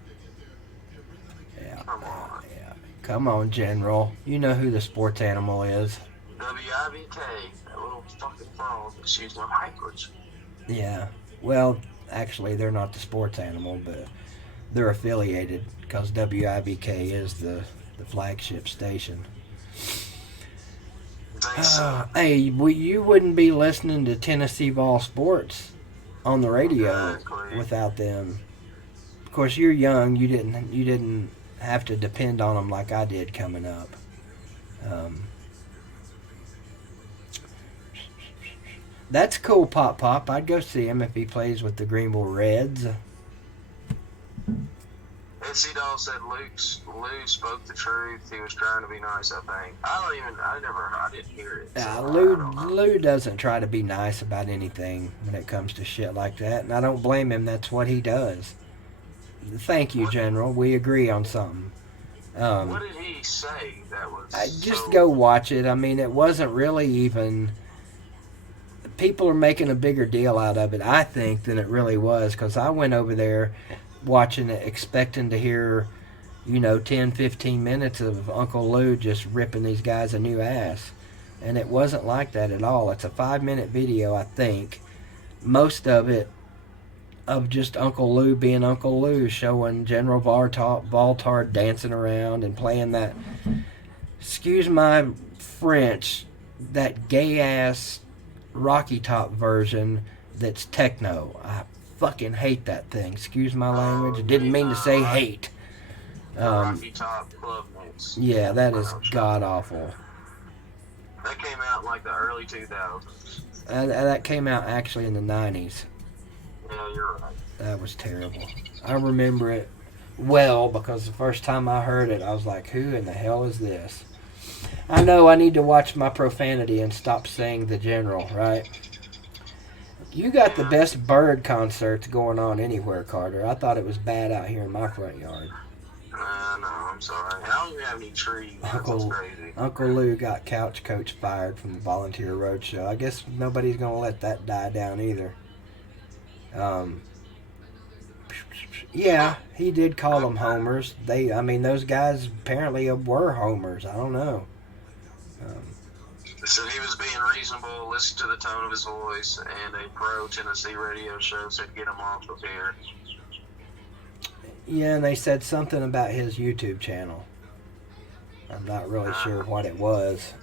Yeah. Come on. Yeah. Come on, General. You know who the Sports Animal is. WIVK, that little fucking frog. Excuse my language. Yeah. Well, actually, they're not the sports animal, but they're affiliated because WIBK is the flagship station. Hey, you wouldn't be listening to Tennessee Ball Sports on the radio without them. Of course, you're young. You didn't have to depend on them like I did coming up. That's cool, Pop. I'd go see him if he plays with the Greenville Reds. NC Dog said Lou spoke the truth. He was trying to be nice, I think. I didn't hear it. So Lou doesn't try to be nice about anything when it comes to shit like that, and I don't blame him. That's what he does. Thank you, General. We agree on something. What did he say that was just go watch it. I mean, it wasn't really even... People are making a bigger deal out of it, I think, than it really was, because I went over there watching it expecting to hear, 10, 15 minutes of Uncle Lou just ripping these guys a new ass. And it wasn't like that at all. It's a 5-minute video, I think. Most of it of just Uncle Lou being Uncle Lou, showing General Baltard dancing around and playing that, excuse my French, that gay-ass Rocky Top version that's techno. I fucking hate that thing. Excuse my language. Didn't mean to say hate. Rocky Top Club Mix. Yeah, that is god awful. That came out in like the early 2000s. That came out actually in the 90s. Yeah, you're right. That was terrible. I remember it well because the first time I heard it, I was like, who in the hell is this? I know I need to watch my profanity and stop saying the General, right? You got the best bird concerts going on anywhere, Carter. I thought it was bad out here in my front yard. No, I'm sorry. I don't even have any trees. That's crazy. Uncle Lou got Couch Coach fired from the Volunteer Roadshow. I guess nobody's going to let that die down either. Yeah, he did call them homers. Those guys apparently were homers. I don't know. So he was being reasonable, listen to the tone of his voice, and a pro-Tennessee radio show said get him off of here. Yeah, and they said something about his YouTube channel. I'm not really sure what it was.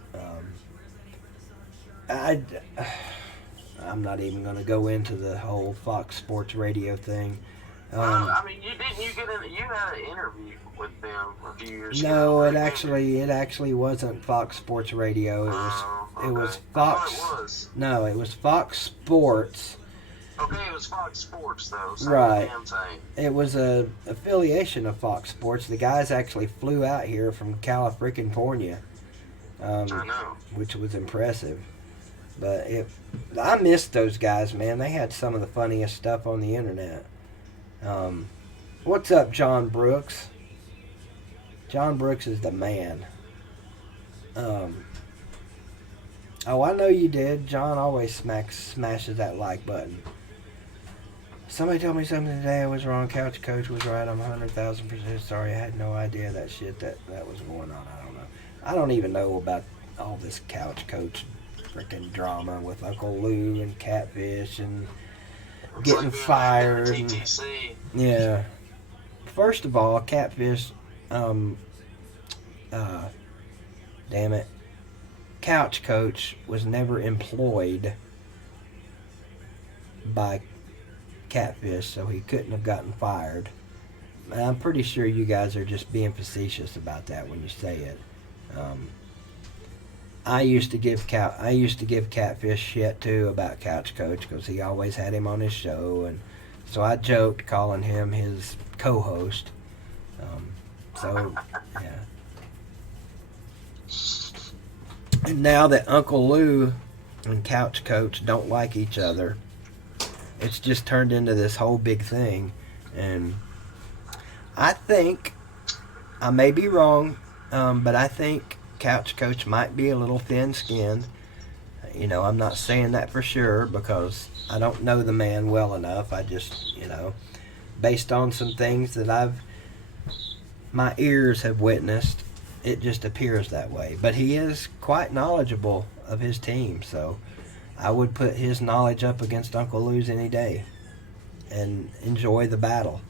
I'm not even going to go into the whole Fox Sports Radio thing. You had an interview with them a few years ago. No, it actually wasn't Fox Sports Radio. It was Fox. Oh, it was. No, it was Fox Sports. Okay, it was Fox Sports though. Same right. Damn thing. It was a affiliation of Fox Sports. The guys actually flew out here from California. I know. Which was impressive. But I missed those guys, man. They had some of the funniest stuff on the internet. What's up, John Brooks? John Brooks is the man. I know you did. John always smashes that like button. Somebody told me something today I was wrong. Couch Coach was right. I'm 100,000% sorry. I had no idea that shit that was going on. I don't know. I don't even know about all this Couch Coach freaking drama with Uncle Lou and Catfish and getting fired. Yeah. First of all, Catfish, damn it, Couch Coach was never employed by Catfish, so he couldn't have gotten fired. And I'm pretty sure you guys are just being facetious about that when you say it. I used to give Catfish shit too about Couch Coach because he always had him on his show, and so I joked calling him his co-host. Yeah. And now that Uncle Lou and Couch Coach don't like each other, it's just turned into this whole big thing. And I think, I may be wrong, but I think Couch Coach might be a little thin-skinned. I'm not saying that for sure because I don't know the man well enough. I just, based on some things that my ears have witnessed, it just appears that way. But he is quite knowledgeable of his team, so I would put his knowledge up against Uncle Lou's any day and enjoy the battle.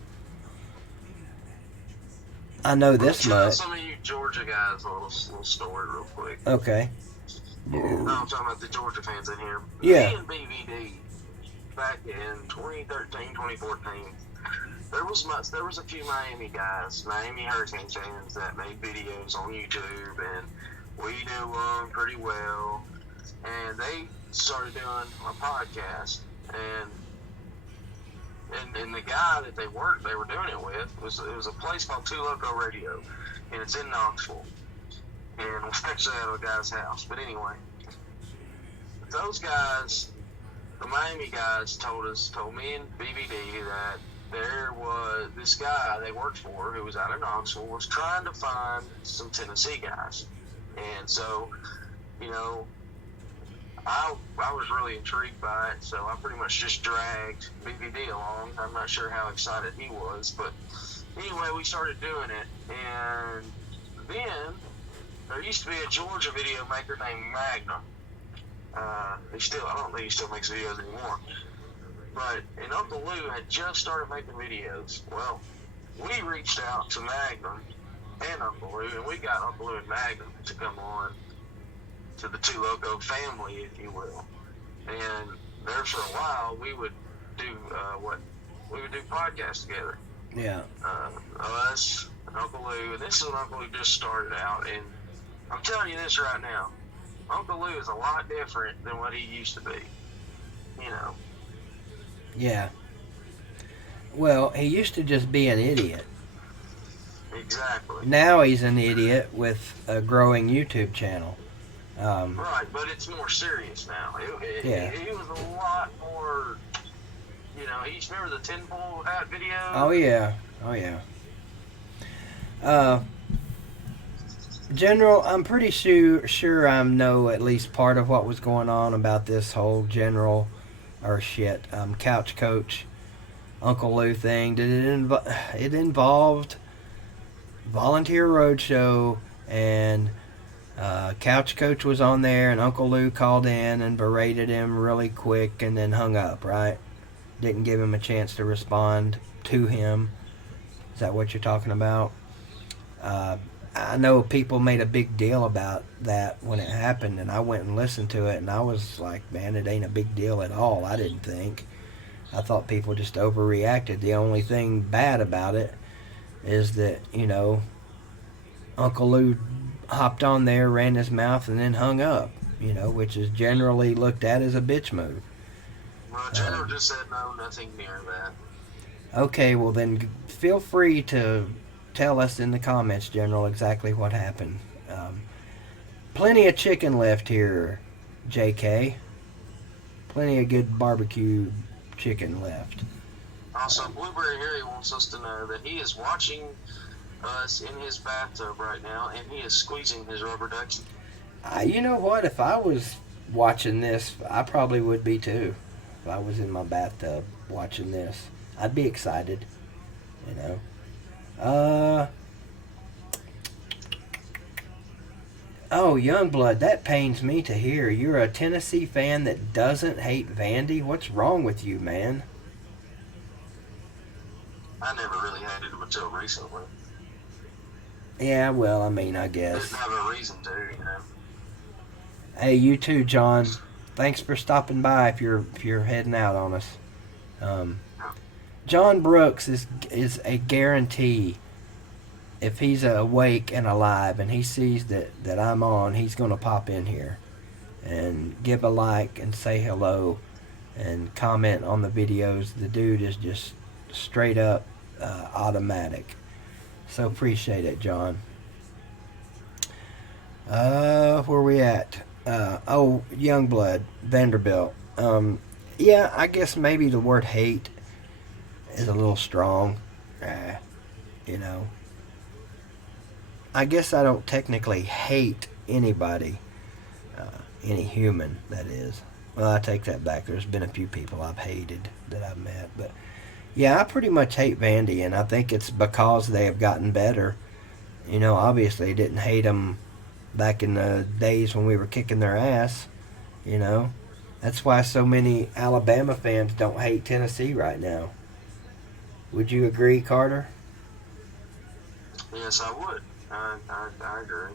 I know this Tell much. some of you Georgia guys a little story real quick. Okay. No, I'm talking about the Georgia fans in here. Yeah. Me and BVD, back in 2013, 2014, there was a few Miami guys, Miami Hurricane fans, that made videos on YouTube, and we knew them pretty well. And they started doing a podcast, and the guy that they were doing it with it was a place called Two Loco Radio, and it's in Knoxville, and we're actually at a guy's house. But anyway, those guys, the Miami guys, told me and BVD that there was this guy they worked for who was out of Knoxville was trying to find some Tennessee guys, and so, you know, I was really intrigued by it, so I pretty much just dragged BVD along. I'm not sure how excited he was, but anyway, we started doing it, and then there used to be a Georgia video maker named Magnum. I don't think he still makes videos anymore. And Uncle Lou had just started making videos. Well, we reached out to Magnum and Uncle Lou, and we got Uncle Lou and Magnum to come on to the Two Loco family, if you will. And there for a while, we would do podcasts together. Yeah. Us, Uncle Lou, and this is when Uncle Lou just started out. And I'm telling you this right now, Uncle Lou is a lot different than what he used to be. You know. Yeah. Well, he used to just be an idiot. Exactly. Now he's an idiot with a growing YouTube channel. Right, but it's more serious now. He was a lot more, you know, you remember the tinfoil hat video? Oh, yeah. General, I'm pretty sure I know at least part of what was going on about this whole couch coach Uncle Lou thing. It involved Volunteer Roadshow, and Couch Coach was on there, and Uncle Lou called in and berated him really quick and then hung up, right? Didn't give him a chance to respond to him. Is that what you're talking about? I know people made a big deal about that when it happened, and I went and listened to it, and I was like, man, it ain't a big deal at all, I didn't think. I thought people just overreacted. The only thing bad about it is that, you know, Uncle Lou hopped on there, ran his mouth, and then hung up, you know, which is generally looked at as a bitch move. Well, General just said no, nothing near that. Okay, well then feel free to tell us in the comments, General, exactly what happened. Plenty of chicken left here, JK. Plenty of good barbecue chicken left. Also, Blueberry Harry wants us to know that he is watching us in his bathtub right now, and he is squeezing his rubber ducky. You know what? If I was watching this, I probably would be too. If I was in my bathtub watching this, I'd be excited, you know. Oh, Youngblood, that pains me to hear. You're a Tennessee fan that doesn't hate Vandy? What's wrong with you, man? I never really hated him until recently. Yeah, well, I mean, I guess. Didn't have a reason to, you know. Hey, you too, John. Thanks for stopping by if you're heading out on us. John Brooks is a guarantee. If he's awake and alive and he sees that I'm on, he's going to pop in here and give a like and say hello and comment on the videos. The dude is just straight up automatic. So appreciate it, John. Where we at? Youngblood, Vanderbilt. Yeah, I guess maybe the word hate is a little strong. You know. I guess I don't technically hate anybody. Any human, that is. Well, I take that back. There's been a few people I've hated that I've met. But, yeah, I pretty much hate Vandy, and I think it's because they have gotten better. You know, obviously, I didn't hate them back in the days when we were kicking their ass. You know, That's why so many Alabama fans don't hate Tennessee right now. Would you agree, Carter? Yes, I would. I agree.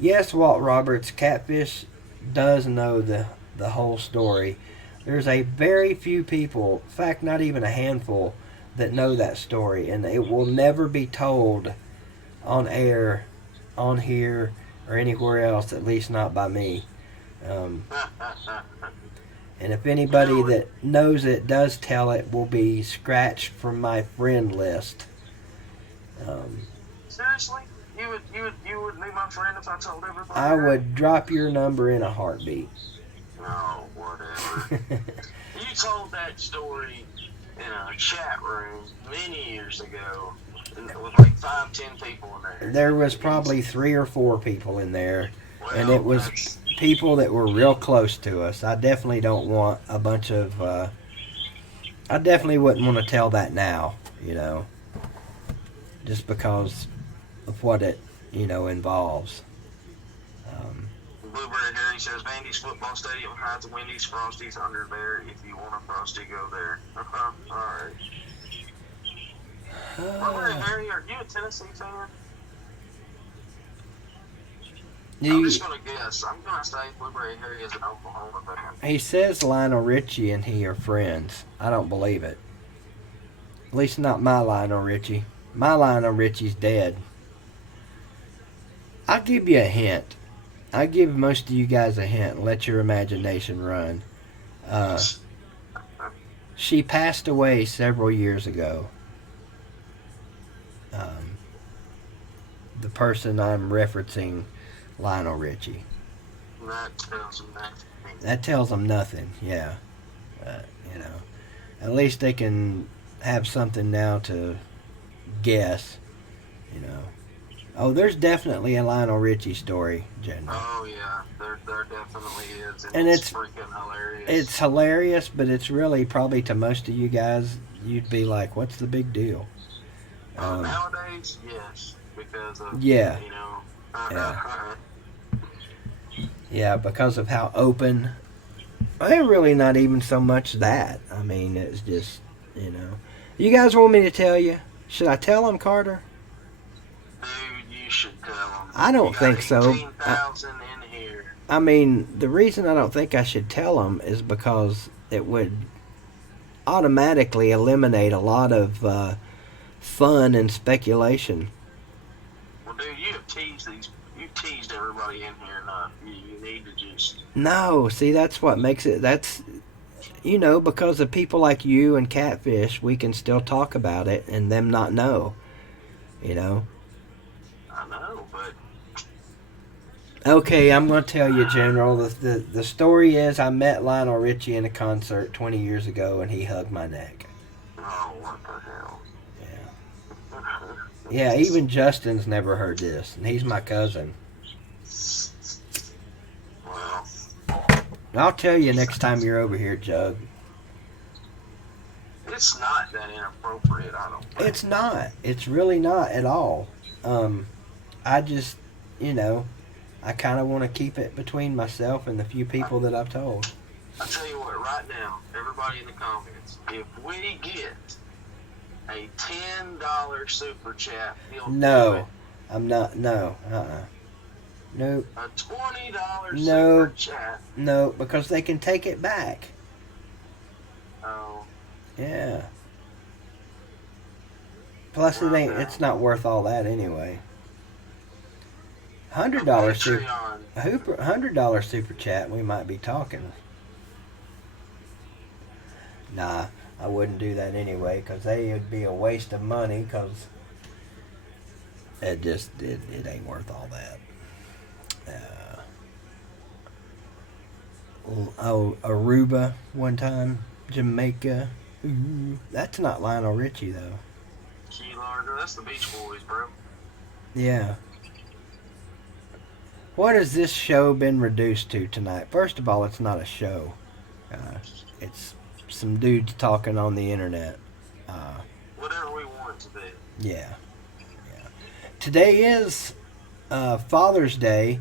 Yes, Walt Roberts, Catfish does know the whole story. There's a very few people, in fact, not even a handful, that know that story, and it will never be told on air, on here, or anywhere else, at least not by me. Um, and if anybody that knows it does tell it, will be scratched from my friend list. Seriously? You would be my friend if I told everybody? I would drop your number in a heartbeat. No, whatever. You told that story in a chat room many years ago with like 5-10 people in there. There was probably 3 or 4 people in there, Well, and it was people that were real close to us. I definitely don't want a bunch of. I definitely wouldn't want to tell that now, just because of what it, involves. Blueberry Harry says Vandy's football stadium hides Wendy's Frosties under there. If you want a Frosty, go there. Alright. Blueberry Harry, are you a Tennessee fan? I'm just going to guess. I'm going to say Blueberry Harry is an Oklahoma fan. He says Lionel Richie and he are friends. I don't believe it. At least not my Lionel Richie. My Lionel Richie's dead. I'll give you a hint. I give most of you guys a hint. Let your imagination run. She passed away several years ago. The person I'm referencing, Lionel Richie. That tells them nothing. That tells them nothing. Yeah, at least they can have something now to guess. Oh, there's definitely a Lionel Richie story, General. Oh yeah, there definitely is, and it's freaking hilarious. It's hilarious, but it's really probably to most of you guys, you'd be like, "What's the big deal?" Nowadays, yes, because of yeah, yeah. Yeah, because of how open. Well, really not even so much that. I mean, it's just You guys want me to tell you? Should I tell them, Carter? Dude, you should tell them. I don't think so. 18,000 in here. I mean, the reason I don't think I should tell them is because it would automatically eliminate a lot of fun and speculation. Well, dude, you have teased everybody in here enough. You need to just... No, see, that's what makes it... That's... because of people like you and Catfish, we can still talk about it and them not know. I know, but... Okay, I'm going to tell you, General. The story is I met Lionel Richie in a concert 20 years ago, and he hugged my neck. Oh, what the hell? Yeah, even Justin's never heard this, and he's my cousin. Well... I'll tell you next time you're over here, Jug. It's not that inappropriate, I don't think. It's not. It's really not at all. I just, I kind of want to keep it between myself and the few people that I've told. I'll tell you what, right now, everybody in the comments, if we get a $10 super chat, No, I'm not. No, Nope. A $20 No. super chat. No, because they can take it back. Oh. Yeah. Plus, it's not worth all that anyway. $100 super chat, we might be talking. Nah, I wouldn't do that anyway, because it would be a waste of money, because it ain't worth all that. Aruba one time, Jamaica. Ooh, that's not Lionel Richie though. Key Largo, that's the Beach Boys, bro. Yeah. What has this show been reduced to tonight? First of all, it's not a show. It's some dudes talking on the internet. Whatever we want it to be. Yeah. Today is Father's Day.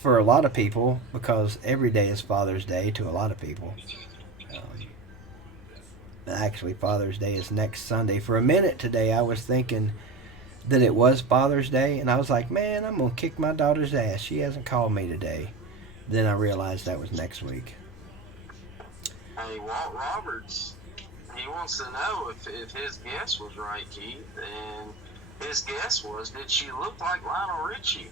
for a lot of people, because every day is Father's Day to a lot of people. Actually, Father's Day is next Sunday. For a minute today, I was thinking that it was Father's Day, and I was like, man, I'm going to kick my daughter's ass. She hasn't called me today. Then I realized that was next week. Hey, Walt Roberts, he wants to know if his guess was right, Keith. And his guess was, did she look like Lionel Richie?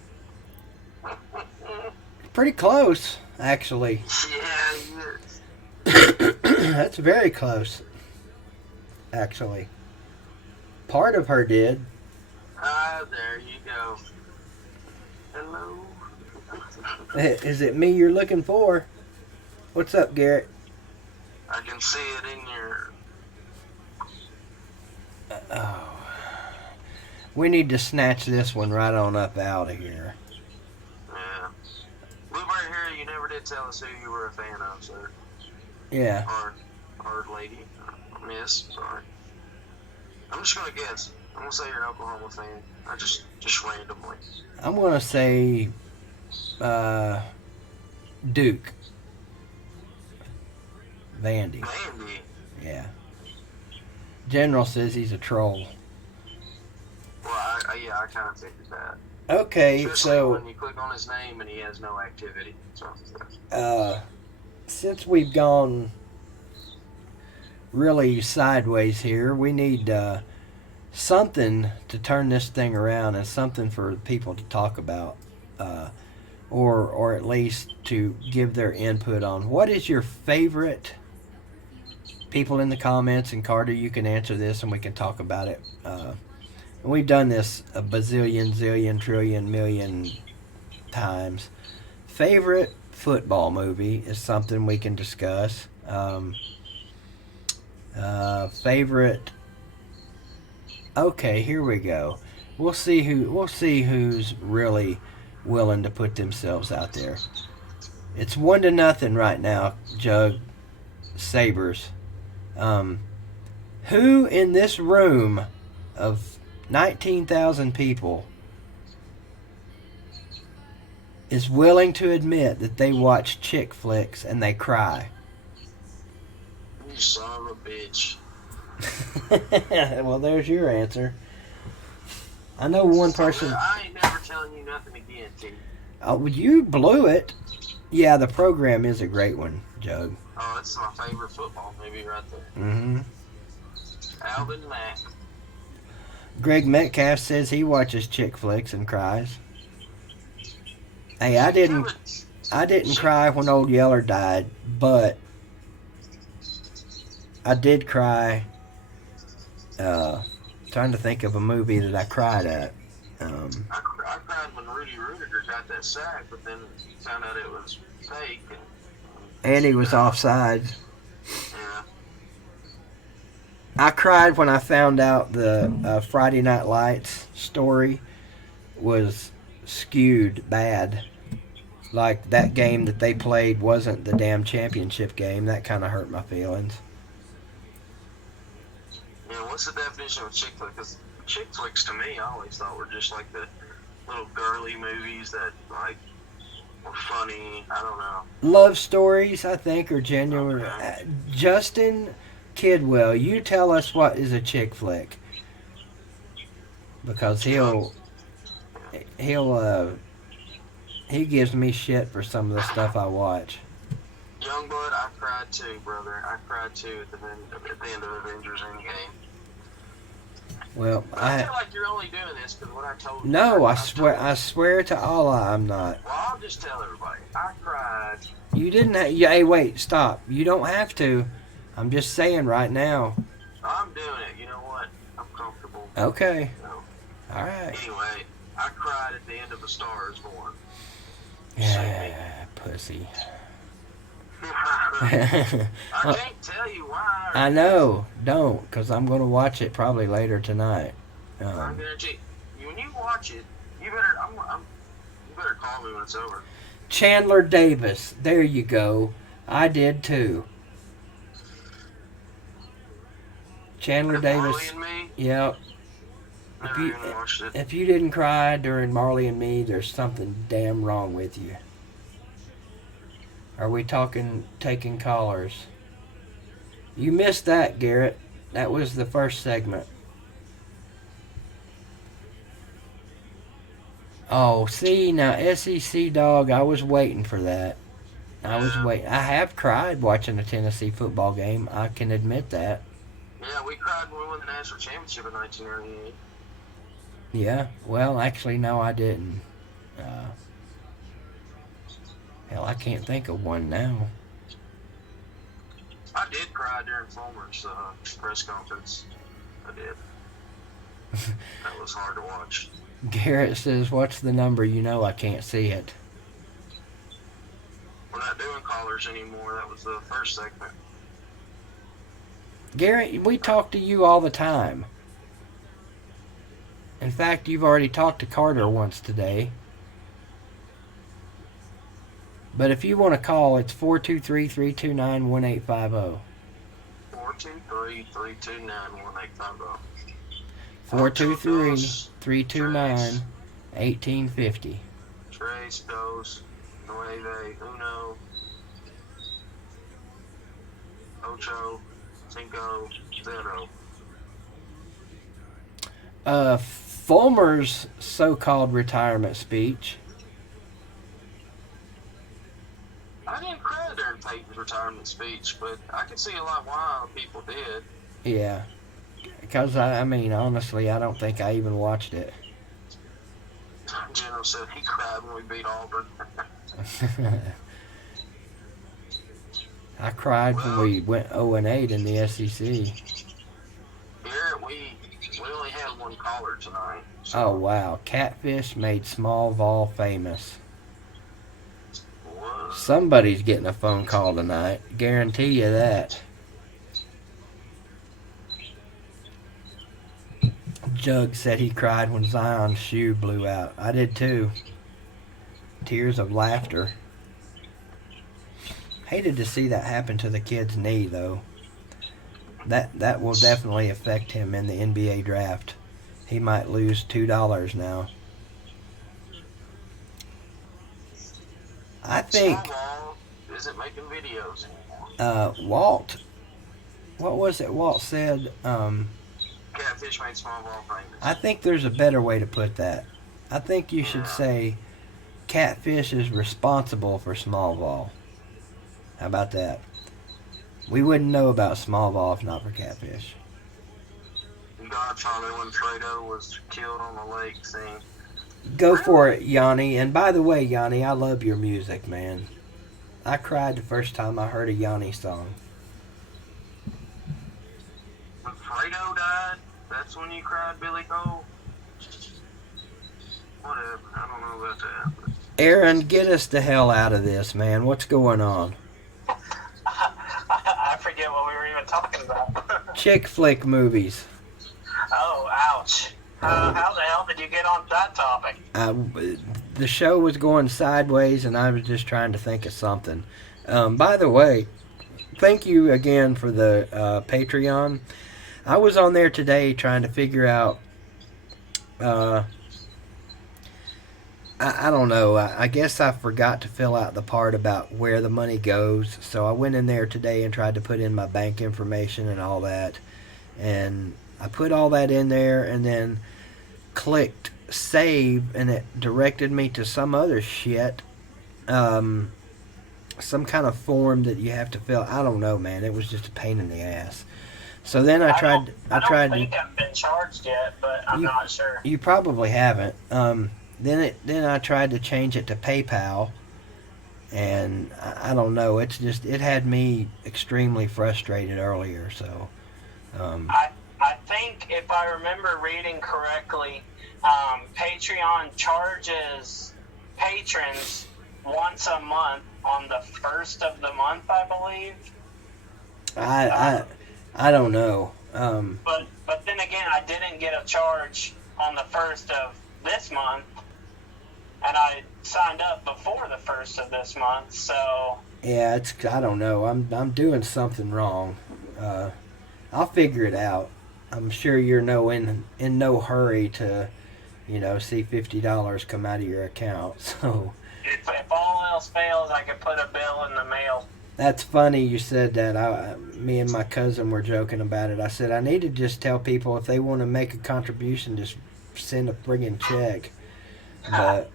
Pretty close, actually. Yeah, he is. That's very close, actually. Part of her did. Ah, there you go. Hello. Is it me you're looking for? What's up, Garrett? I can see it in your... Oh. We need to snatch this one right on up out of here. Yeah. Blueberry Harry, you never did tell us who you were a fan of, sir. Yeah. Or lady. Or miss, sorry. I'm just going to guess. I'm going to say you're an Oklahoma fan. I just randomly. I'm going to say Duke. Vandy. Vandy. Yeah. General says he's a troll. Well, I kind of figured that. Okay, Especially so when you click on his name and he has no activity. So, since we've gone really sideways here, we need something to turn this thing around and something for people to talk about, or at least to give their input on. What is your favorite? People in the comments, and Carter, you can answer this and we can talk about it. We've done this a bazillion, zillion, trillion, million times. Favorite football movie is something we can discuss. Favorite. Okay, here we go. We'll see who's really willing to put themselves out there. It's 1-0 right now, Jug. Sabres. Who in this room of 19,000 people is willing to admit that they watch chick flicks and they cry? you son of a bitch. Well, there's your answer. I know one person. I ain't never telling you nothing again, T. Oh, you blew it. Yeah, the program is a great one, Jug. Oh, it's my favorite football movie right there. Mm-hmm. Alvin Mack. Greg Metcalf says he watches chick flicks and cries. Hey, I didn't cry when Old Yeller died, but I did cry. Trying to think of a movie that I cried at. I cried when Rudy Rudiger got that sack, but then found out it was fake. And he was offside. Yeah. I cried when I found out the Friday Night Lights story was skewed bad. Like, that game that they played wasn't the damn championship game. That kind of hurt my feelings. Yeah, what's the definition of chick flick? Because chick flicks to me, I always thought were just like the little girly movies that, like, were funny. I don't know. Love stories, I think, are genuine. Okay. Justin Kidwell, you tell us what is a chick flick. Because he gives me shit for some of the stuff I watch. Youngblood, I cried too, brother. I cried too at the end of Avengers Endgame. Well, But I feel like you're only doing this because what I told you. No, I swear to Allah, I'm not. Well, I'll just tell everybody. I cried. You didn't have... Hey, wait, stop. You don't have to. I'm just saying right now. I'm doing it. You know what? I'm comfortable. Okay. So, All right. anyway, I cried at the end of A Star Is Born. Yeah, pussy. I can't tell you why. I know. Don't, because I'm going to watch it probably later tonight. I'm guarantee you, when you watch it, you better call me when it's over. Chandler Davis. There you go. I did too. Chandler Davis. Marley and Me? Yep. Never even watched it. If you didn't cry during Marley and Me, there's something damn wrong with you. Are we taking callers? You missed that, Garrett. That was the first segment. Oh, see, now SEC dog, I was waiting for that. I have cried watching a Tennessee football game. I can admit that. Yeah, we cried when we won the national championship in 1998. Yeah, well, actually, no, I didn't. Hell, I can't think of one now. I did cry during Fulmer's press conference. I did. That was hard to watch. Garrett says, "What's the number? You know I can't see it." We're not doing callers anymore. That was the first segment. Garrett, we talk to you all the time. In fact, you've already talked to Carter once today. But if you want to call, it's 423-329-1850. 423-329-1850. 423-329-1850. Tres, dos, nueve, uno, ocho, cinco, zero. Fulmer's so-called retirement speech. I didn't cry during Peyton's retirement speech, but I can see a lot why people did. Yeah. Because, I mean, honestly, I don't think I even watched it. General said he cried when we beat Auburn. I cried when we went 0-8 in the SEC. Here, we only had one caller tonight. So. Oh, wow. Catfish made Small Vol famous. What? Somebody's getting a phone call tonight. Guarantee you that. Jug said he cried when Zion's shoe blew out. I did too. Tears of laughter. Hated to see that happen to the kid's knee, though. That will definitely affect him in the NBA draft. He might lose $2 now. I think Small isn't making videos anymore. Walt. What was it Walt said? Catfish made Small Ball famous. I think there's a better way to put that. I think you should say Catfish is responsible for Small Ball. How about that? We wouldn't know about Small Ball if not for Catfish. Godfather when Fredo was killed on the lake scene. Go for it, Yanni. And by the way, Yanni, I love your music, man. I cried the first time I heard a Yanni song. When Fredo died, that's when you cried, Billy Cole? Whatever. I don't know about that. Aaron, get us the hell out of this, man. What's going on? I forget what we were even talking about. Chick flick movies. Oh, ouch. How the hell did you get on that topic? The show was going sideways, and I was just trying to think of something. By the way, thank you again for the Patreon. I was on there today trying to figure out, I don't know, I guess I forgot to fill out the part about where the money goes, so I went in there today and tried to put in my bank information and all that, and I put all that in there and then clicked save, and it directed me to some other shit, some kind of form that you have to fill. I don't know, man. It was just a pain in the ass. So then I tried. I don't think I've been charged yet, but I'm not sure. You probably haven't. Then I tried to change it to PayPal, and I don't know. It had me extremely frustrated earlier. So. I think if I remember reading correctly, Patreon charges patrons once a month on the first of the month, I believe. I don't know. But then again, I didn't get a charge on the first of this month, and I signed up before the first of this month. So yeah, I don't know. I'm doing something wrong. I'll figure it out. I'm sure you're in no hurry to, see $50 come out of your account. So if all else fails, I could put a bill in the mail. That's funny you said that. Me and my cousin were joking about it. I said I need to just tell people if they want to make a contribution, just send a friggin' check. But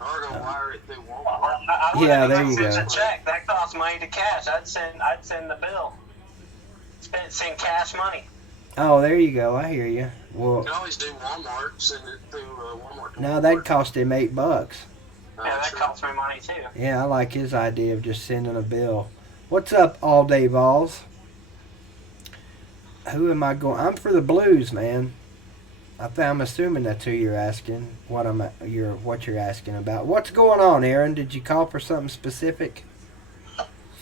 Or go wire it through Walmart. I Yeah, wouldn't there even you send go. a check. That costs money to cash. I'd send the bill. Send cash money. oh, there you go. I hear you. You Well, can always do Walmart, send it through Walmart. to now Walmart. that'd cost him $8. Yeah, that Sure. costs me money too. Yeah, I like his idea of just sending a bill. What's up, all day balls? Who am I going? I'm for the Blues, man. I'm assuming that's who you're asking. What you're asking about? What's going on, Aaron? Did you call for something specific?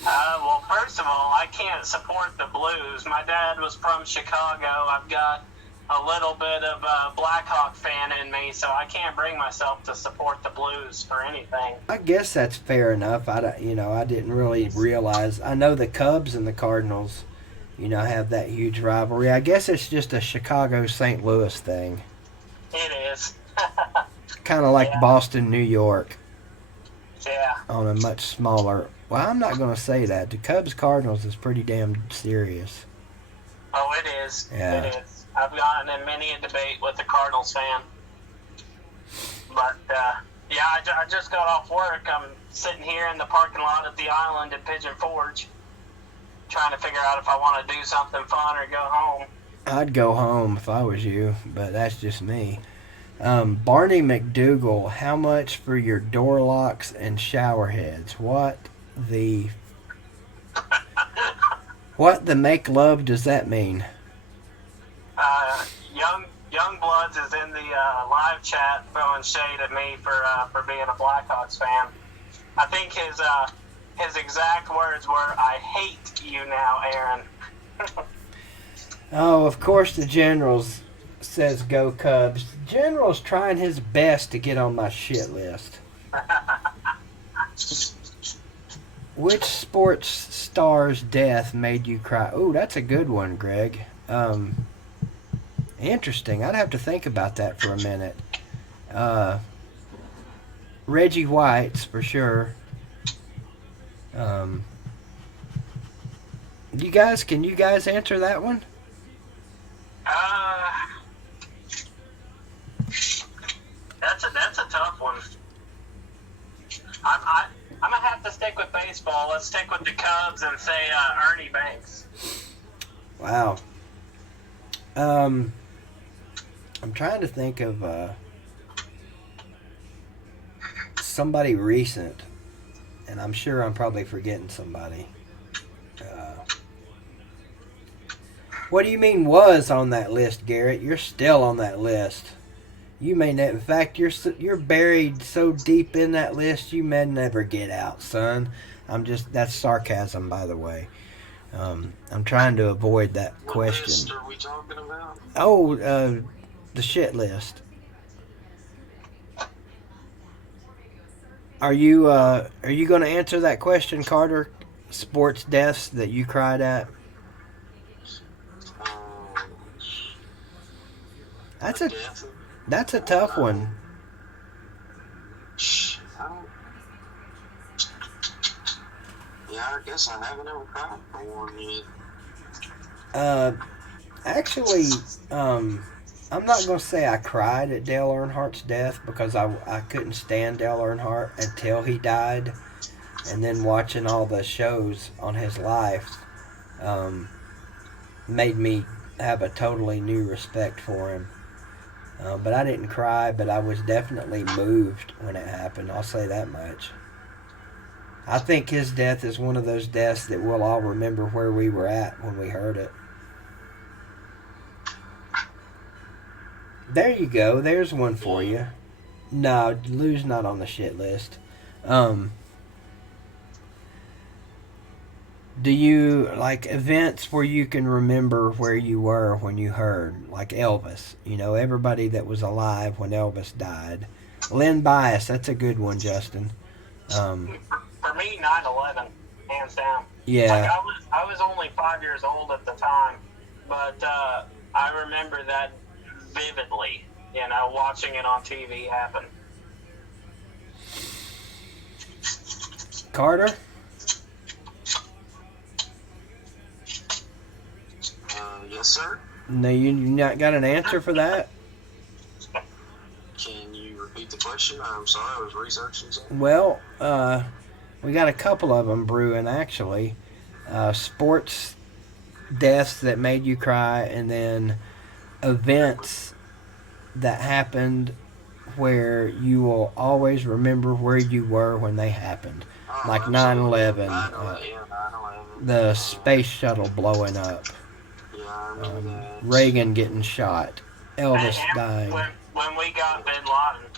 Well, first of all, I can't support the Blues. My dad was from Chicago. I've got a little bit of a Blackhawk fan in me, so I can't bring myself to support the Blues for anything. I guess that's fair enough. I didn't really realize. I know the Cubs and the Cardinals, have that huge rivalry. I guess it's just a Chicago-St. Louis thing. It is. Kind of like Yeah. Boston, New York, Yeah. on a much smaller. Well, I'm not going to say that. The Cubs-Cardinals is pretty damn serious. Oh, it is. Yeah. It is. I've gotten in many a debate with the Cardinals fan. But, yeah, I just got off work. I'm sitting here in the parking lot at the island at Pigeon Forge, trying to figure out if I want to do something fun or go home. I'd go home if I was you, but that's just me. Barney McDougal, how much for your door locks and shower heads? What the make love does that mean? Young Bloods is in the live chat throwing shade at me for being a Blackhawks fan. I think his exact words were, "I hate you now, Aaron." Oh, of course the Generals says go Cubs. The General's trying his best to get on my shit list. Which sports star's death made you cry? Oh, that's a good one, Greg. Interesting. I'd have to think about that for a minute. Reggie White's for sure. Can you guys answer that one? That's a tough one. I'm gonna have to stick with baseball. Let's stick with the Cubs and say Ernie Banks. Wow. I'm trying to think of somebody recent, and I'm sure I'm probably forgetting somebody. What do you mean was on that list, Garrett? You're still on that list. You may in fact, you're buried so deep in that list, you may never get out, son. That's sarcasm, by the way. I'm trying to avoid that What question. list are we talking about? Oh, the shit list. Are you going to answer that question, Carter? Sports deaths that you cried at? That's a tough one. Yeah, I guess I haven't ever cried for one yet. Actually, I'm not going to say I cried at Dale Earnhardt's death because I couldn't stand Dale Earnhardt until he died. And then watching all the shows on his life made me have a totally new respect for him. But I didn't cry, but I was definitely moved when it happened. I'll say that much. I think his death is one of those deaths that we'll all remember where we were at when we heard it. There you go. There's one for you. No, Lou's not on the shit list. Do you like events where you can remember where you were when you heard, like Elvis? Everybody that was alive when Elvis died. Lynn Bias, that's a good one, Justin. For me, 9/11, hands down. Yeah. Like I was only 5 years old at the time, but I remember that vividly. Watching it on TV happen. Carter? Yes, sir. No, you not got an answer for that? Can you repeat the question? I'm sorry, I was researching something. Well, we got a couple of them brewing, actually. Sports deaths that made you cry, and then events that happened where you will always remember where you were when they happened. Like 9/11, 9/11. the space shuttle blowing up, Yeah, I remember that. Reagan getting shot, Elvis And dying. when we got Bin Laden,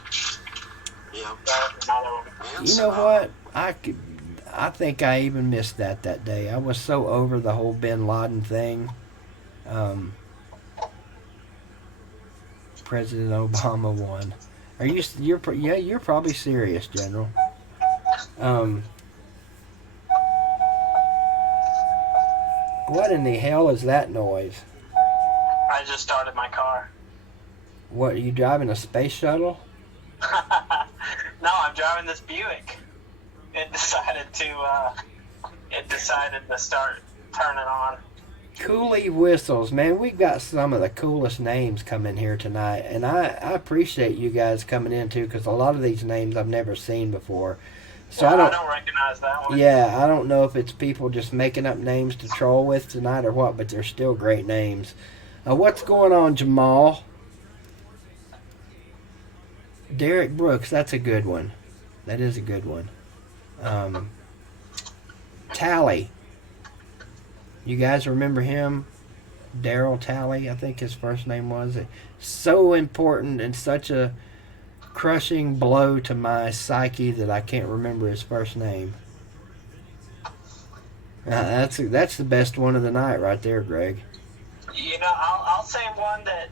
Yeah. that was another one. And You know Saddam. what? I think I even missed that day. I was so over the whole Bin Laden thing. President Obama won. You're probably serious, General. What in the hell is that noise? I just started my car. What, are you driving a space shuttle? No, I'm driving this Buick. It decided to start turning on. Cooley Whistles, man, we've got some of the coolest names coming here tonight, and I appreciate you guys coming in too, because a lot of these names I've never seen before. So Yeah, I I don't. don't recognize that one. Yeah, I don't know if it's people just making up names to troll with tonight or what, but they're still great names. What's going on, Jamal? Derek Brooks, that's a good one. That is a good one. Tally. You guys remember him? Daryl Tally, I think his first name was. So important and such a crushing blow to my psyche that I can't remember his first name. That's the best one of the night right there, Greg. You know, I'll say one that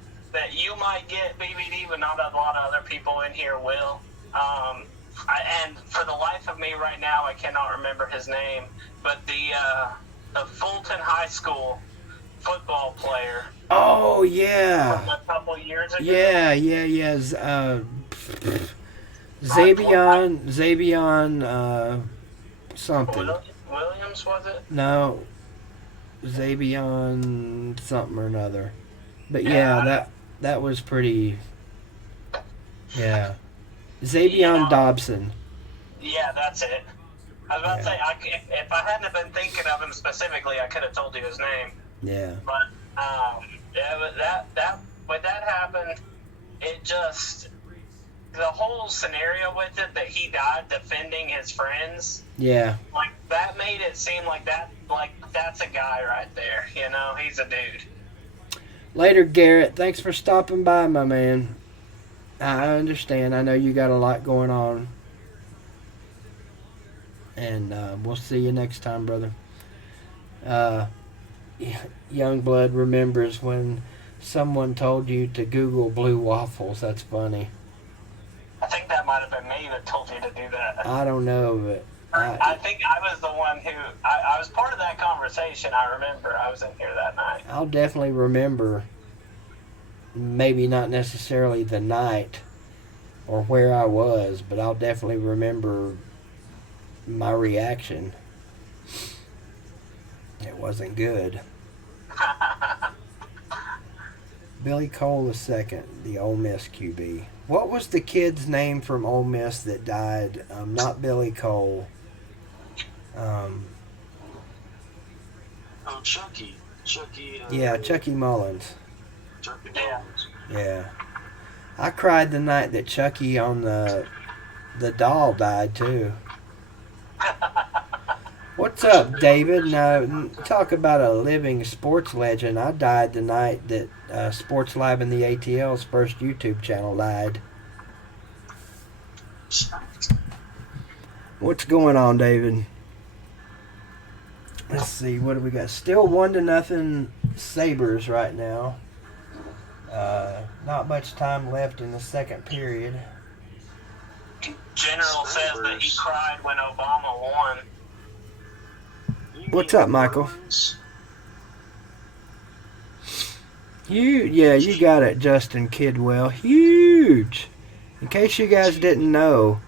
you might get, BBD, but not a lot of other people in here will. And for the life of me right now, I cannot remember his name, but the Fulton High School football player. Oh, yeah. From a couple years ago. Yeah. Xavion, something. Williams, was it? No, Xavion something or another. But yeah, that was pretty. Yeah, Xavion Dobson. Yeah, that's it. I was about to say, if I hadn't have been thinking of him specifically, I could have told you his name. Yeah. But when that happened, it just, the whole scenario with it, that he died defending his friends. Yeah. Like, that made it seem like that's a guy right there. You know, he's a dude. Later, Garrett. Thanks for stopping by, my man. I understand. I know you got a lot going on. And we'll see you next time, brother. Youngblood remembers when someone told you to Google blue waffles. That's funny. I think that might have been me that told you to do that. I don't know, but I think I was the one who, I was part of that conversation. I remember I was in here that night. I'll definitely remember, maybe not necessarily the night or where I was, but I'll definitely remember my reaction. It wasn't good. Billy Cole II, the Ole Miss QB. What was the kid's name from Ole Miss that died? Not Billy Cole. Oh, Chucky. Yeah, Chucky Mullins. Chucky Yeah. Mullins. Yeah. I cried the night that Chucky on the doll died too. What's up, David? Now, talk about a living sports legend. I died the night that Sports Live in the ATL's first YouTube channel died. What's going on, David? Let's see, what do we got? Still 1-0 Sabres right now. Not much time left in the second period. General says that he cried when Obama won. What's up, Michael? You got it, Justin Kidwell. Huge. In case you guys didn't know,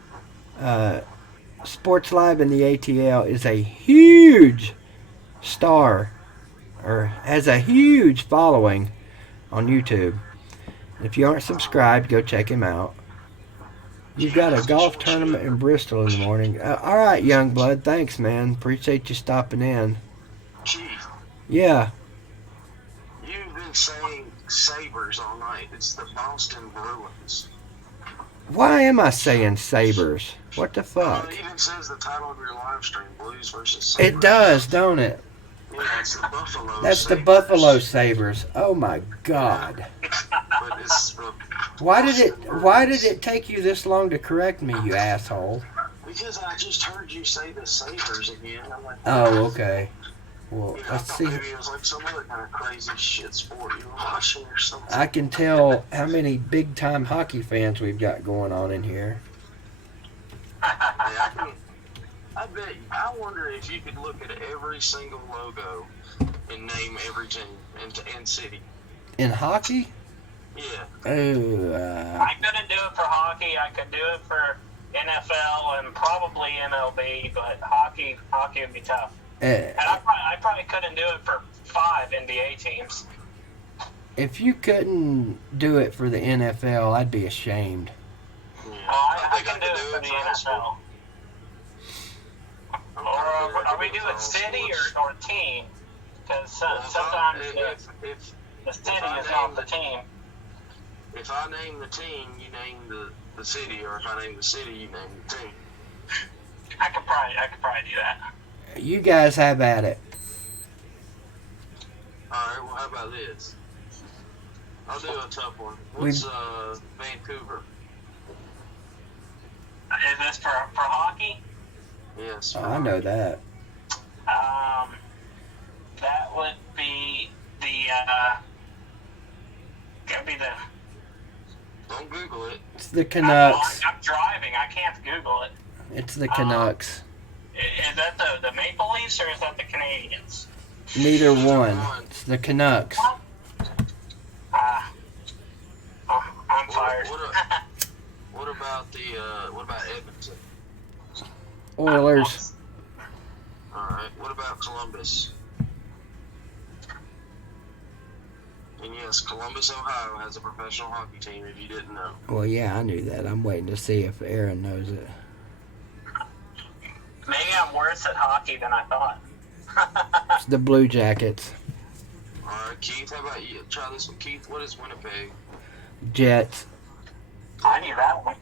Sports Live in the ATL is a huge star, or has a huge following on YouTube. If you aren't subscribed, go check him out. You've got a golf tournament in Bristol in the morning. All right, young blood. Thanks, man. Appreciate you stopping in. Chief, Yeah. you've been saying Sabres all night. It's the Boston Bruins. Why am I saying Sabres? What the fuck? It even says the title of your live stream, Blues versus Sabres. It does, don't it? Yeah, it's the Buffalo That's the Sabres. Buffalo Sabres. Oh my God. But it's Why did it take you this long to correct me, you asshole? because I just heard you say the Sabres again. I'm like, Oh, okay. Well, I let's thought see. maybe it was like some other kind of crazy shit sport you were watching or something. I can tell how many big time hockey fans we've got going on in here. I wonder if you could look at every single logo and name every team and city. In hockey? Yeah. Oh, I couldn't do it for hockey. I could do it for NFL and probably MLB, but hockey would be tough. And I probably couldn't do it for 5 NBA teams. if you couldn't do it for the NFL, I'd be ashamed. Yeah. I can do it for the NFL. Or are we doing city or team? Because sometimes the city is not the team. If I name the team, you name the city, or if I name the city, you name the team. I could probably do that. You guys have at it. Alright, well, how about this? I'll do a tough one. What's Vancouver? Is this for hockey? Yes. Oh, I know that. That would be Don't Google it. It's the Canucks. I'm driving. I can't Google it. It's the Canucks. Is that the Maple Leafs or is that the Canadians? Neither one. It's the Canucks. I'm fired. What about Edmonton? Oilers. Alright, what about Columbus? And yes, Columbus, Ohio has a professional hockey team, if you didn't know. Well, yeah, I knew that. I'm waiting to see if Aaron knows it. Maybe I'm worse at hockey than I thought. It's the Blue Jackets. Alright, Keith, how about you? Try this one. Keith, what is Winnipeg? Jets. I knew that one.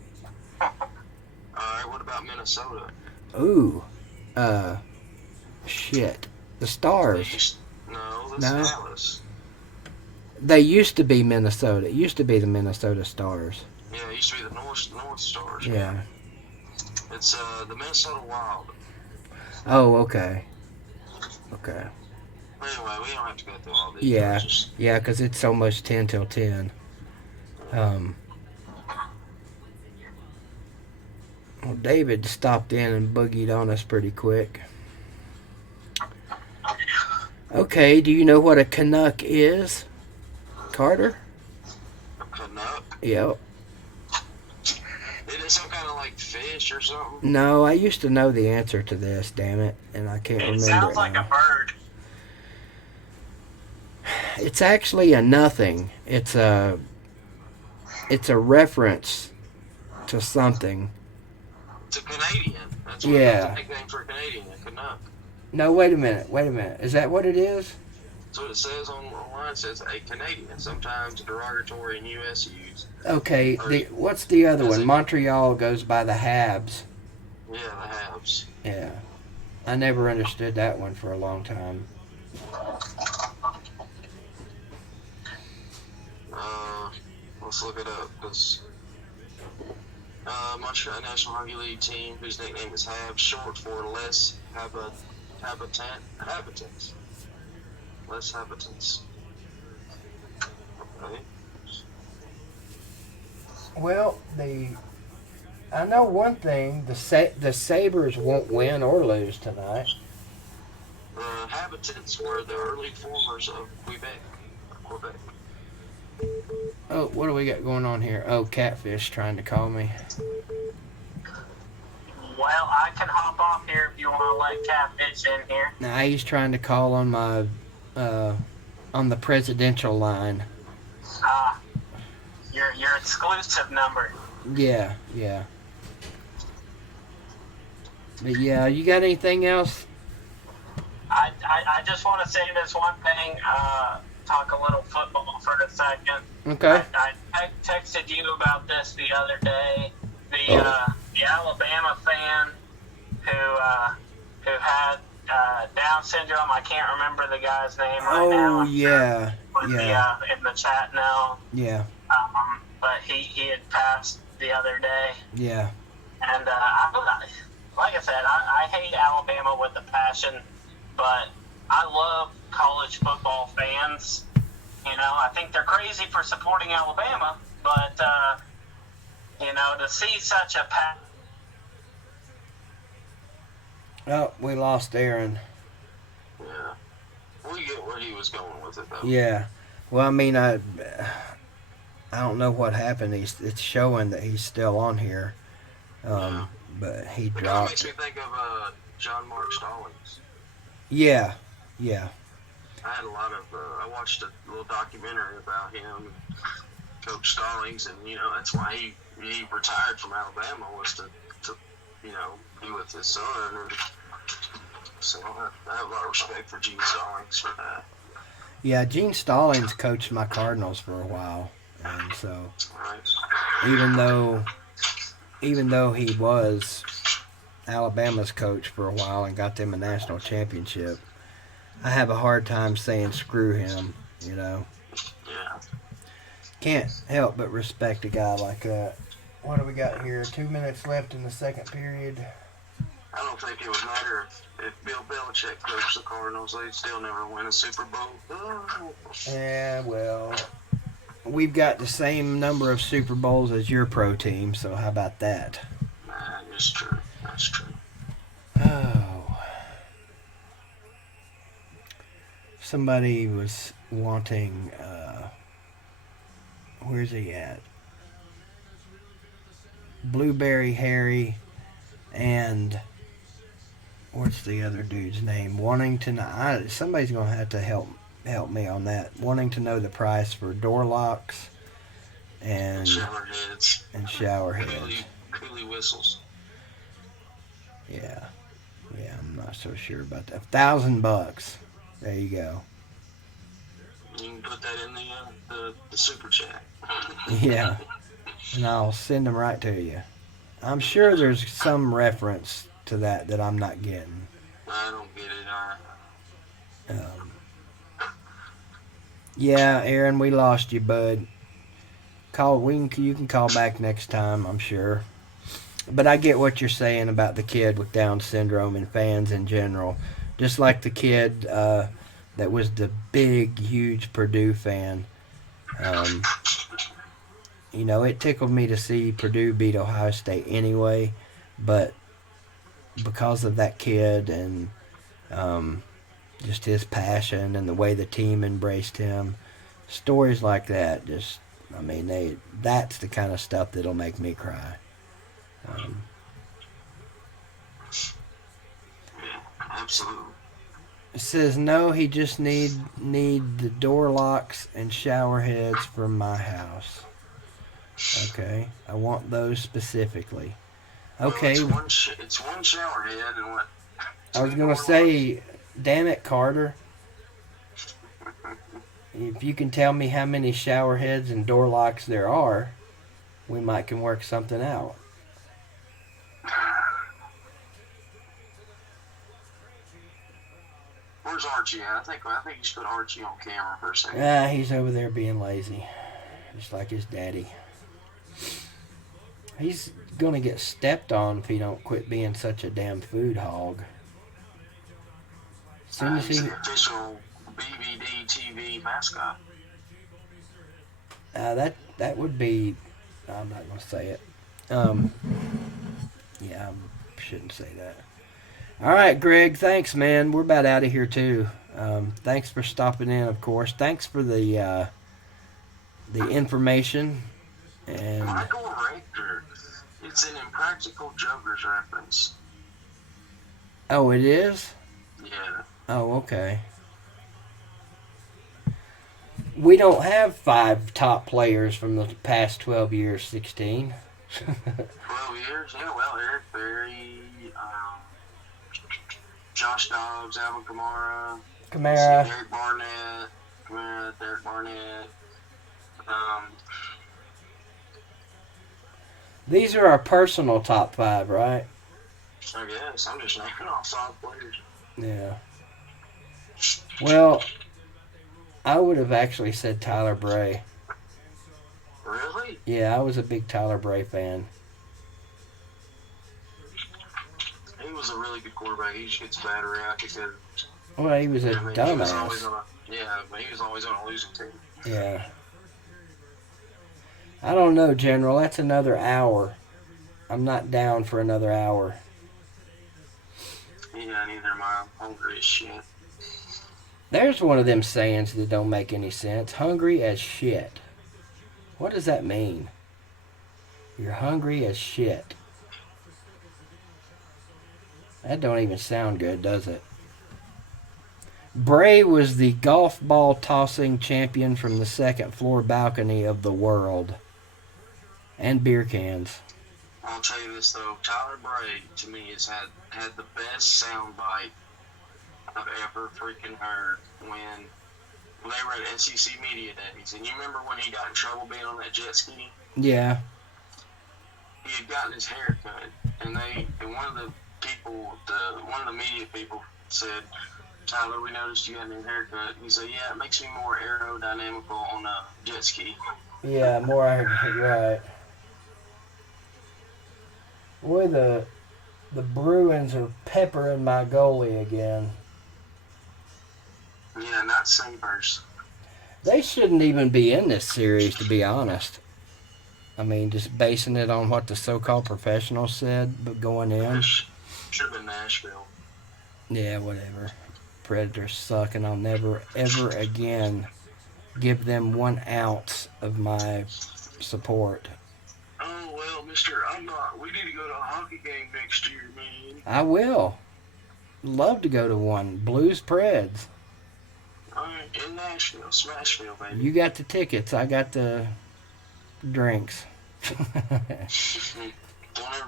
Alright, what about Minnesota? Ooh. Shit. The Stars. No, that's No. Dallas. They used to be Minnesota. It used to be the Minnesota Stars. Yeah, it used to be the North Stars. Yeah. It's the Minnesota Wild. Oh, okay. Okay. Anyway, we don't have to go through all these. Yeah. Just, Yeah, because it's so much 10 till 10. Well, David stopped in and boogied on us pretty quick. Okay, do you know what a Canuck is, Carter? a Canuck. Yep. Is it some kind of like fish or something? No, I used to know the answer to this, damn it, and I can't remember It sounds like now. a bird. It's actually a nothing. It's a reference to something. It's a Canadian. That's what Yeah. that's a nickname for a Canadian, a Canuck. No, wait a minute. Is that what it is? That's what it says online. It says a Canadian, sometimes derogatory in U.S. use. Okay, what's the other one? Montreal goes by the Habs. Yeah, the Habs. Yeah. I never understood that one for a long time. Let's look it up, because Montreal National Hockey League team, whose nickname is Habs, short for less habitants. Less habitants. Okay. Well, I know one thing. The Sabres won't win or lose tonight. The habitants were the early formers of Quebec. Oh, what do we got going on here? Oh, Catfish trying to call me. Well, I can hop off here if you want to let Cap pitch in here. Now he's trying to call on my on the presidential line. Your exclusive number. Yeah. But yeah, you got anything else? I just want to say this one thing. Talk a little football for a second. Okay. I texted you about this the other day. The Alabama fan who had Down syndrome. I can't remember the guy's name right now. Oh yeah. In the chat now. Yeah. But he had passed the other day. Yeah. And like I said, I hate Alabama with a passion, but I love college football fans. You know, I think they're crazy for supporting Alabama, but to see such a Oh, we lost Aaron. Yeah. We get where he was going with it, though. Yeah. Well, I mean, I don't know what happened. It's showing that he's still on here, but he It kind of dropped. makes me think of John Mark Stallings. Yeah. I had a lot of. I watched a little documentary about him, Coach Stallings, and that's why he retired from Alabama, was to be with his son. And so I have a lot of respect for Gene Stallings for that. Yeah, Gene Stallings coached my Cardinals for a while, and so Right. even though he was Alabama's coach for a while and got them a national championship, I have a hard time saying screw him. Yeah. Can't help but respect a guy like that. What do we got here? 2 minutes left in the second period. I don't think it would matter if Bill Belichick coached the Cardinals. They'd still never win a Super Bowl. Yeah, well, we've got the same number of Super Bowls as your pro team, so how about that? That's true. That's true. Oh. Somebody was wanting, where's he at? Blueberry Harry and what's the other dude's name? Wanting to know, somebody's going to have to help me on that. Wanting to know the price for door locks and Shower heads. and shower heads. Coolie whistles. Yeah, I'm not so sure about that. $1,000. There you go. You can put that in the super chat. Yeah, and I'll send them right to you. I'm sure there's some reference to that I'm not getting. I don't get it. Yeah, Aaron, we lost you, bud. You can call back next time, I'm sure. But I get what you're saying about the kid with Down syndrome and fans in general. Just like the kid that was the big, huge Purdue fan. It tickled me to see Purdue beat Ohio State anyway, but because of that kid and just his passion and the way the team embraced him, stories like that that's the kind of stuff that'll make me cry. Absolutely. It says, no, he just need the door locks and shower heads from my house. Okay, I want those specifically. Okay. Well, it's one shower head and what? I was going to say, damn it, Carter. If you can tell me how many shower heads and door locks there are, we might can work something out. Where's Archie at? I think you should put Archie on camera for a second. He's over there being lazy, just like his daddy. He's gonna get stepped on if he don't quit being such a damn food hog. As soon as He's the official BVD TV mascot. that would be. I'm not gonna say it. Yeah, I shouldn't say that. All right, Greg. Thanks, man. We're about out of here too. Thanks for stopping in, of course. Thanks for the information. And Michael Raker. He's It's an Impractical Jokers reference. Oh, it is? Yeah. Oh, okay. We don't have 5 top players from the past 12 years, 16. 12 years? Yeah, well, Eric Berry, Josh Dobbs, Alvin Kamara, Kamara. Derek Barnett. These are our personal top 5, right? I guess. I'm just naming off solid players. Yeah. Well, I would have actually said Tyler Bray. Really? Yeah, I was a big Tyler Bray fan. He was a really good quarterback. He just gets a bad rap because Well, he was a He was always dumbass. but he was always on a losing team. Yeah. I don't know, General. That's another hour. I'm not down for another hour. Yeah, neither am I. I'm hungry as shit. There's one of them sayings that don't make any sense. Hungry as shit. What does that mean? You're hungry as shit. That don't even sound good, does it? Bray was the golf ball tossing champion from the second floor balcony of the world. And beer cans. I'll tell you this though, Tyler Bray to me has had the best soundbite I've ever freaking heard when they were at SEC Media Days. And you remember when he got in trouble being on that jet ski? Yeah. He had gotten his hair cut, and one of the media people said, Tyler, we noticed you had a new haircut. And he said, yeah, it makes me more aerodynamical on a jet ski. Yeah, more right. Boy, the Bruins are peppering my goalie again. Yeah, not Sabres. They shouldn't even be in this series, to be honest. I mean, just basing it on what the so-called professionals said, but going in. Should have been Nashville. Yeah, whatever. Predators suck, and I'll never, ever again give them 1 ounce of my support. Oh, well, we need to go to a hockey game next year, man. I will. Love to go to one. Blues Preds. All right, in Nashville, Smashville, baby. You got the tickets. I got the drinks. Don't ever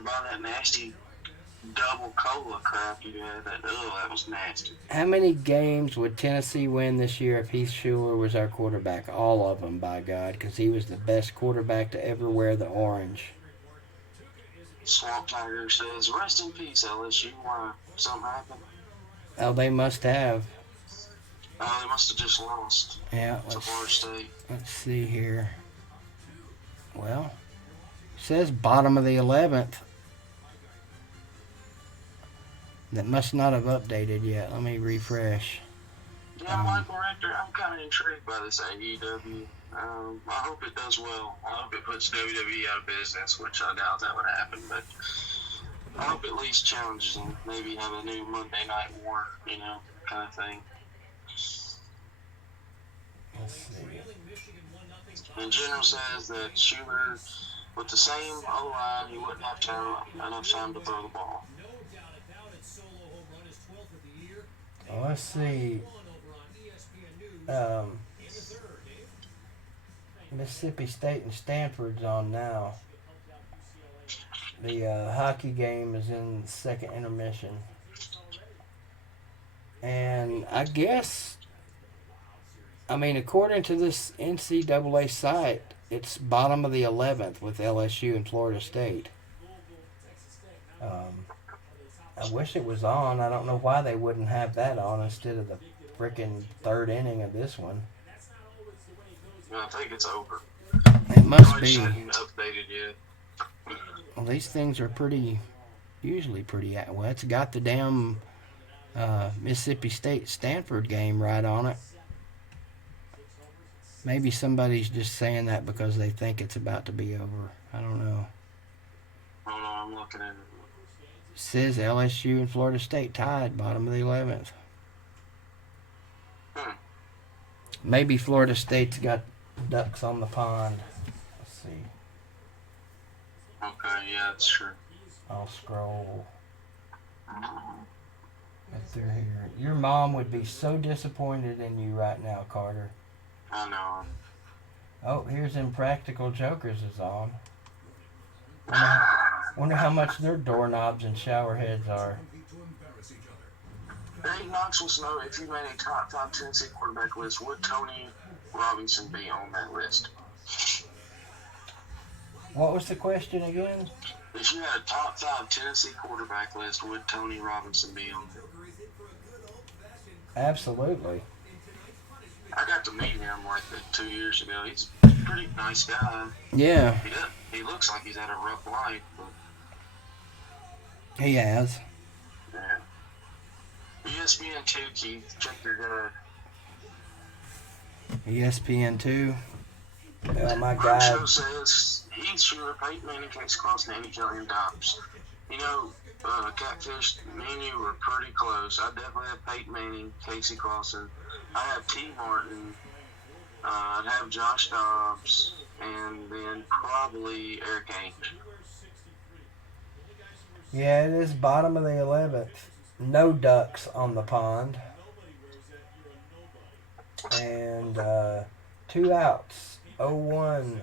buy that nasty double cola crap you had. That was nasty. How many games would Tennessee win this year if Heath Schuler was our quarterback? All of them, by God, because he was the best quarterback to ever wear the orange. Swamp Tiger says, rest in peace, LSU. Why? Something happened? Oh, they must have. Oh, they must have just lost. Yeah, to Florida State. Let's see here. Well, it says bottom of the 11th. That must not have updated yet. Let me refresh. Yeah, Michael Rector, I'm kind of intrigued by this AEW. I hope it does well. I hope it puts WWE out of business, which I doubt that would happen, but I hope it at least challenges them. Maybe have a new Monday Night War, kind of thing. Let's see. And General says that Schuler, with the same O-line, he wouldn't have enough time to throw the ball. Well, let's see. Mississippi State and Stanford's on now. The hockey game is in the second intermission. And I guess, according to this NCAA site, it's bottom of the 11th with LSU and Florida State. I wish it was on. I don't know why they wouldn't have that on instead of the freaking third inning of this one. I think it's over. It must be. Hadn't updated yet. Well, these things are usually pretty. Well, it's got the damn Mississippi State Stanford game right on it. Maybe somebody's just saying that because they think it's about to be over. I don't know. Oh no, I'm looking at it. It says LSU and Florida State tied, bottom of the 11th. Maybe Florida State's got ducks on the pond. Let's see. Okay, yeah, that's true. I'll scroll up through here. Your mom would be so disappointed in you right now, Carter. I know. Oh, here's Impractical Jokers is on. Wonder how much their doorknobs and shower heads are. Hey, Knox wants to know if you made a top 5 Tennessee quarterback list, would Tony Robinson be on that list? What was the question again? If you had a top 5 Tennessee quarterback list, would Tony Robinson be on it? Absolutely. I got to meet him like 2 years ago. He's a pretty nice guy. Yeah, He looks like he's had a rough life, but he has. yeah. ESPN 2, Keith, check your guy. ESPN2. My Our show guy. says he's sure Peyton Manning, Casey Clausen, Andy Kelly, and Dobbs. You know, Catfish, me and you were pretty close. I definitely have Peyton Manning, Casey Clausen. I have T. Martin. I'd have Josh Dobbs, and then probably Eric Ainge. Yeah, it is bottom of the 11th. No ducks on the pond. And 2 outs. 0-1.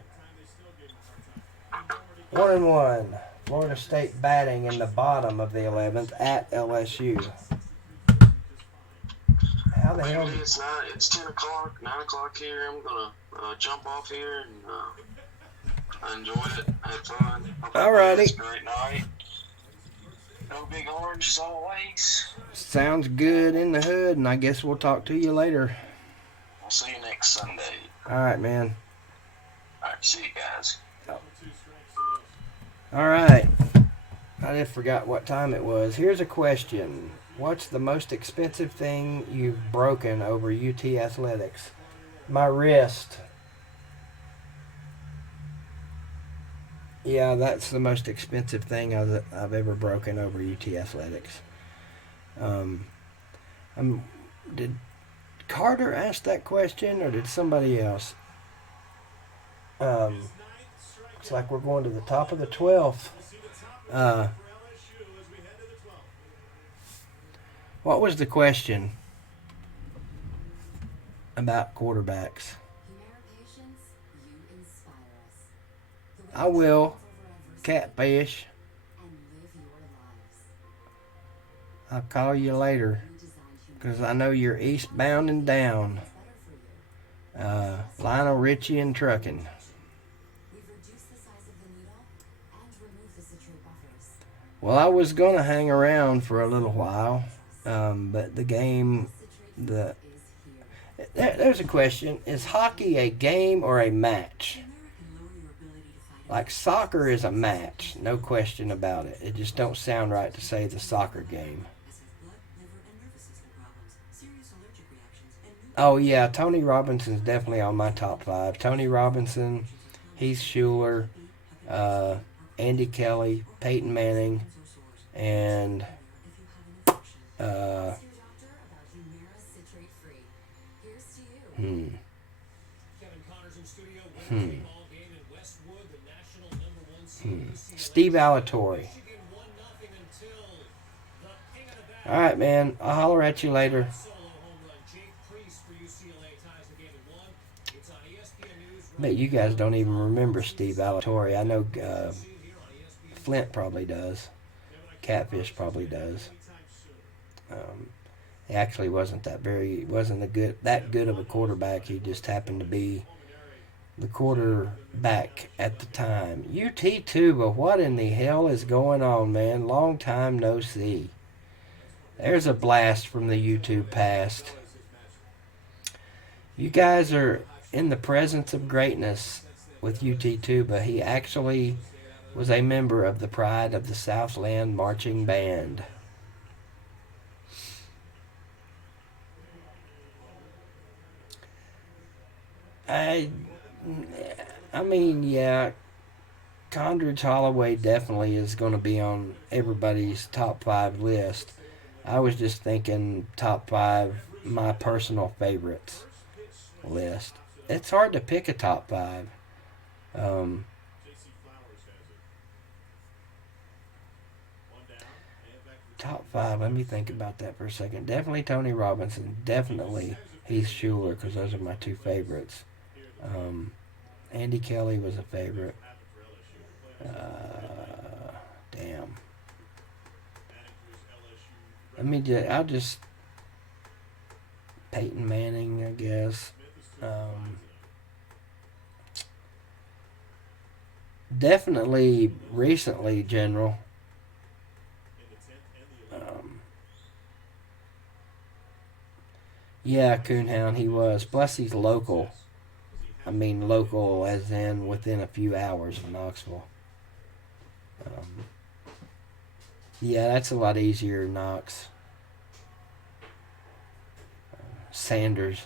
1-1. Florida State batting in the bottom of the 11th at LSU. How the hell? It's 10 o'clock, 9 o'clock here. I'm going to jump off here and I enjoyed it. I had fun. Alrighty. It's a great night. No Big Orange as always. Sounds good in the hood, and I guess we'll talk to you later. I'll see you next Sunday. All right, man. All right, see you guys. All right. I just forgot what time it was. Here's a question. What's the most expensive thing you've broken over UT athletics? My wrist. Yeah, that's the most expensive thing I've ever broken over UT athletics. Did Carter ask that question, or did somebody else? It's like we're going to the top of the 12th. What was the question about quarterbacks? I will. Catfish. I'll call you later, because I know you're eastbound and down. Lionel Richie and trucking. Well, I was going to hang around for a little while, but the game, there's a question. Is hockey a game or a match? Like soccer is a match, no question about it. It just don't sound right to say the soccer game. Oh, yeah, Tony Robinson's definitely on my top 5. Tony Robinson, Heath Schuler, Andy Kelly, Peyton Manning, and Steve Alatorre. All right, man. I'll holler at you later. Bet you guys don't even remember Steve Alatorre. I know Flint probably does. Catfish probably does. He actually wasn't that good of a quarterback. He just happened to be the quarterback at the time. UT too, but what in the hell is going on, man? Long time no see. There's a blast from the YouTube past. You guys are in the presence of greatness with UT too, but he actually was a member of the Pride of the Southland Marching Band. I mean, yeah, Condredge Holloway definitely is going to be on everybody's top 5 list. I was just thinking top 5, my personal favorites list. It's hard to pick a top 5. Top 5. Let me think about that for a second. Definitely Tony Robinson. Definitely Heath Schuler, because those are my two favorites. Andy Kelly was a favorite. Damn. I'll just Peyton Manning, I guess. Definitely recently, General. Yeah, Coonhound, he was. Plus, he's local. I mean, local as in within a few hours of Knoxville. Yeah, that's a lot easier, Knox. Sanders.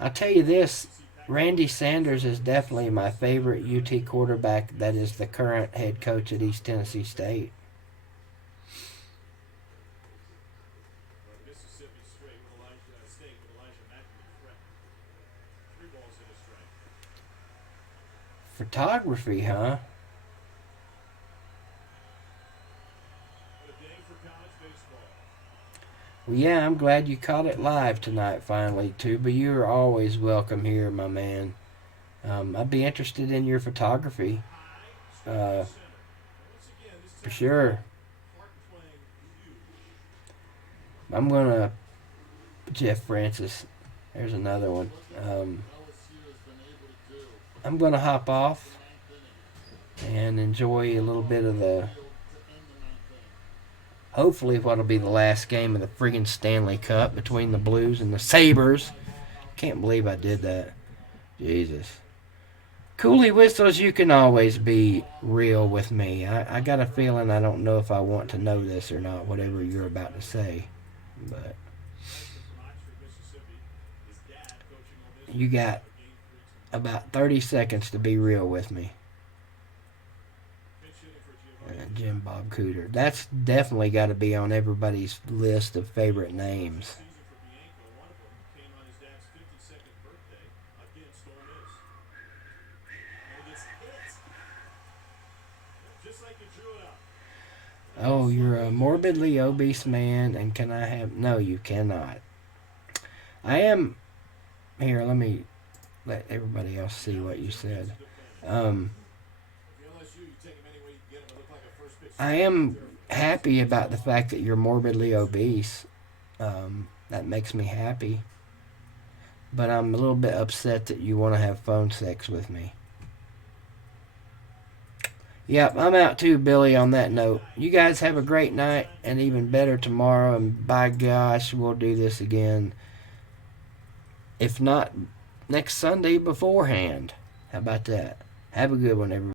I'll tell you this, Randy Sanders is definitely my favorite UT quarterback that is the current head coach at East Tennessee State. Photography, huh? Well, yeah, I'm glad you caught it live tonight finally, too, but you're always welcome here, my man. I'd be interested in your photography. For sure. I'm going to... Jeff Francis. There's another one. I'm going to hop off and enjoy a little bit of the... Hopefully what'll be the last game of the friggin' Stanley Cup between the Blues and the Sabres. Can't believe I did that. Jesus. Coolie Whistles, you can always be real with me. I got a feeling I don't know if I want to know this or not, whatever you're about to say. But you got about 30 seconds to be real with me. Jim Bob Cooter. That's definitely got to be on everybody's list of favorite names. Oh, you're a morbidly obese man, and can I have... No, you cannot. I am... Here, let me let everybody else see what you said. I am happy about the fact that you're morbidly obese. That makes me happy. But I'm a little bit upset that you want to have phone sex with me. Yep, I'm out too, Billy, on that note. You guys have a great night and even better tomorrow. And by gosh, we'll do this again. If not next Sunday beforehand. How about that? Have a good one, everybody.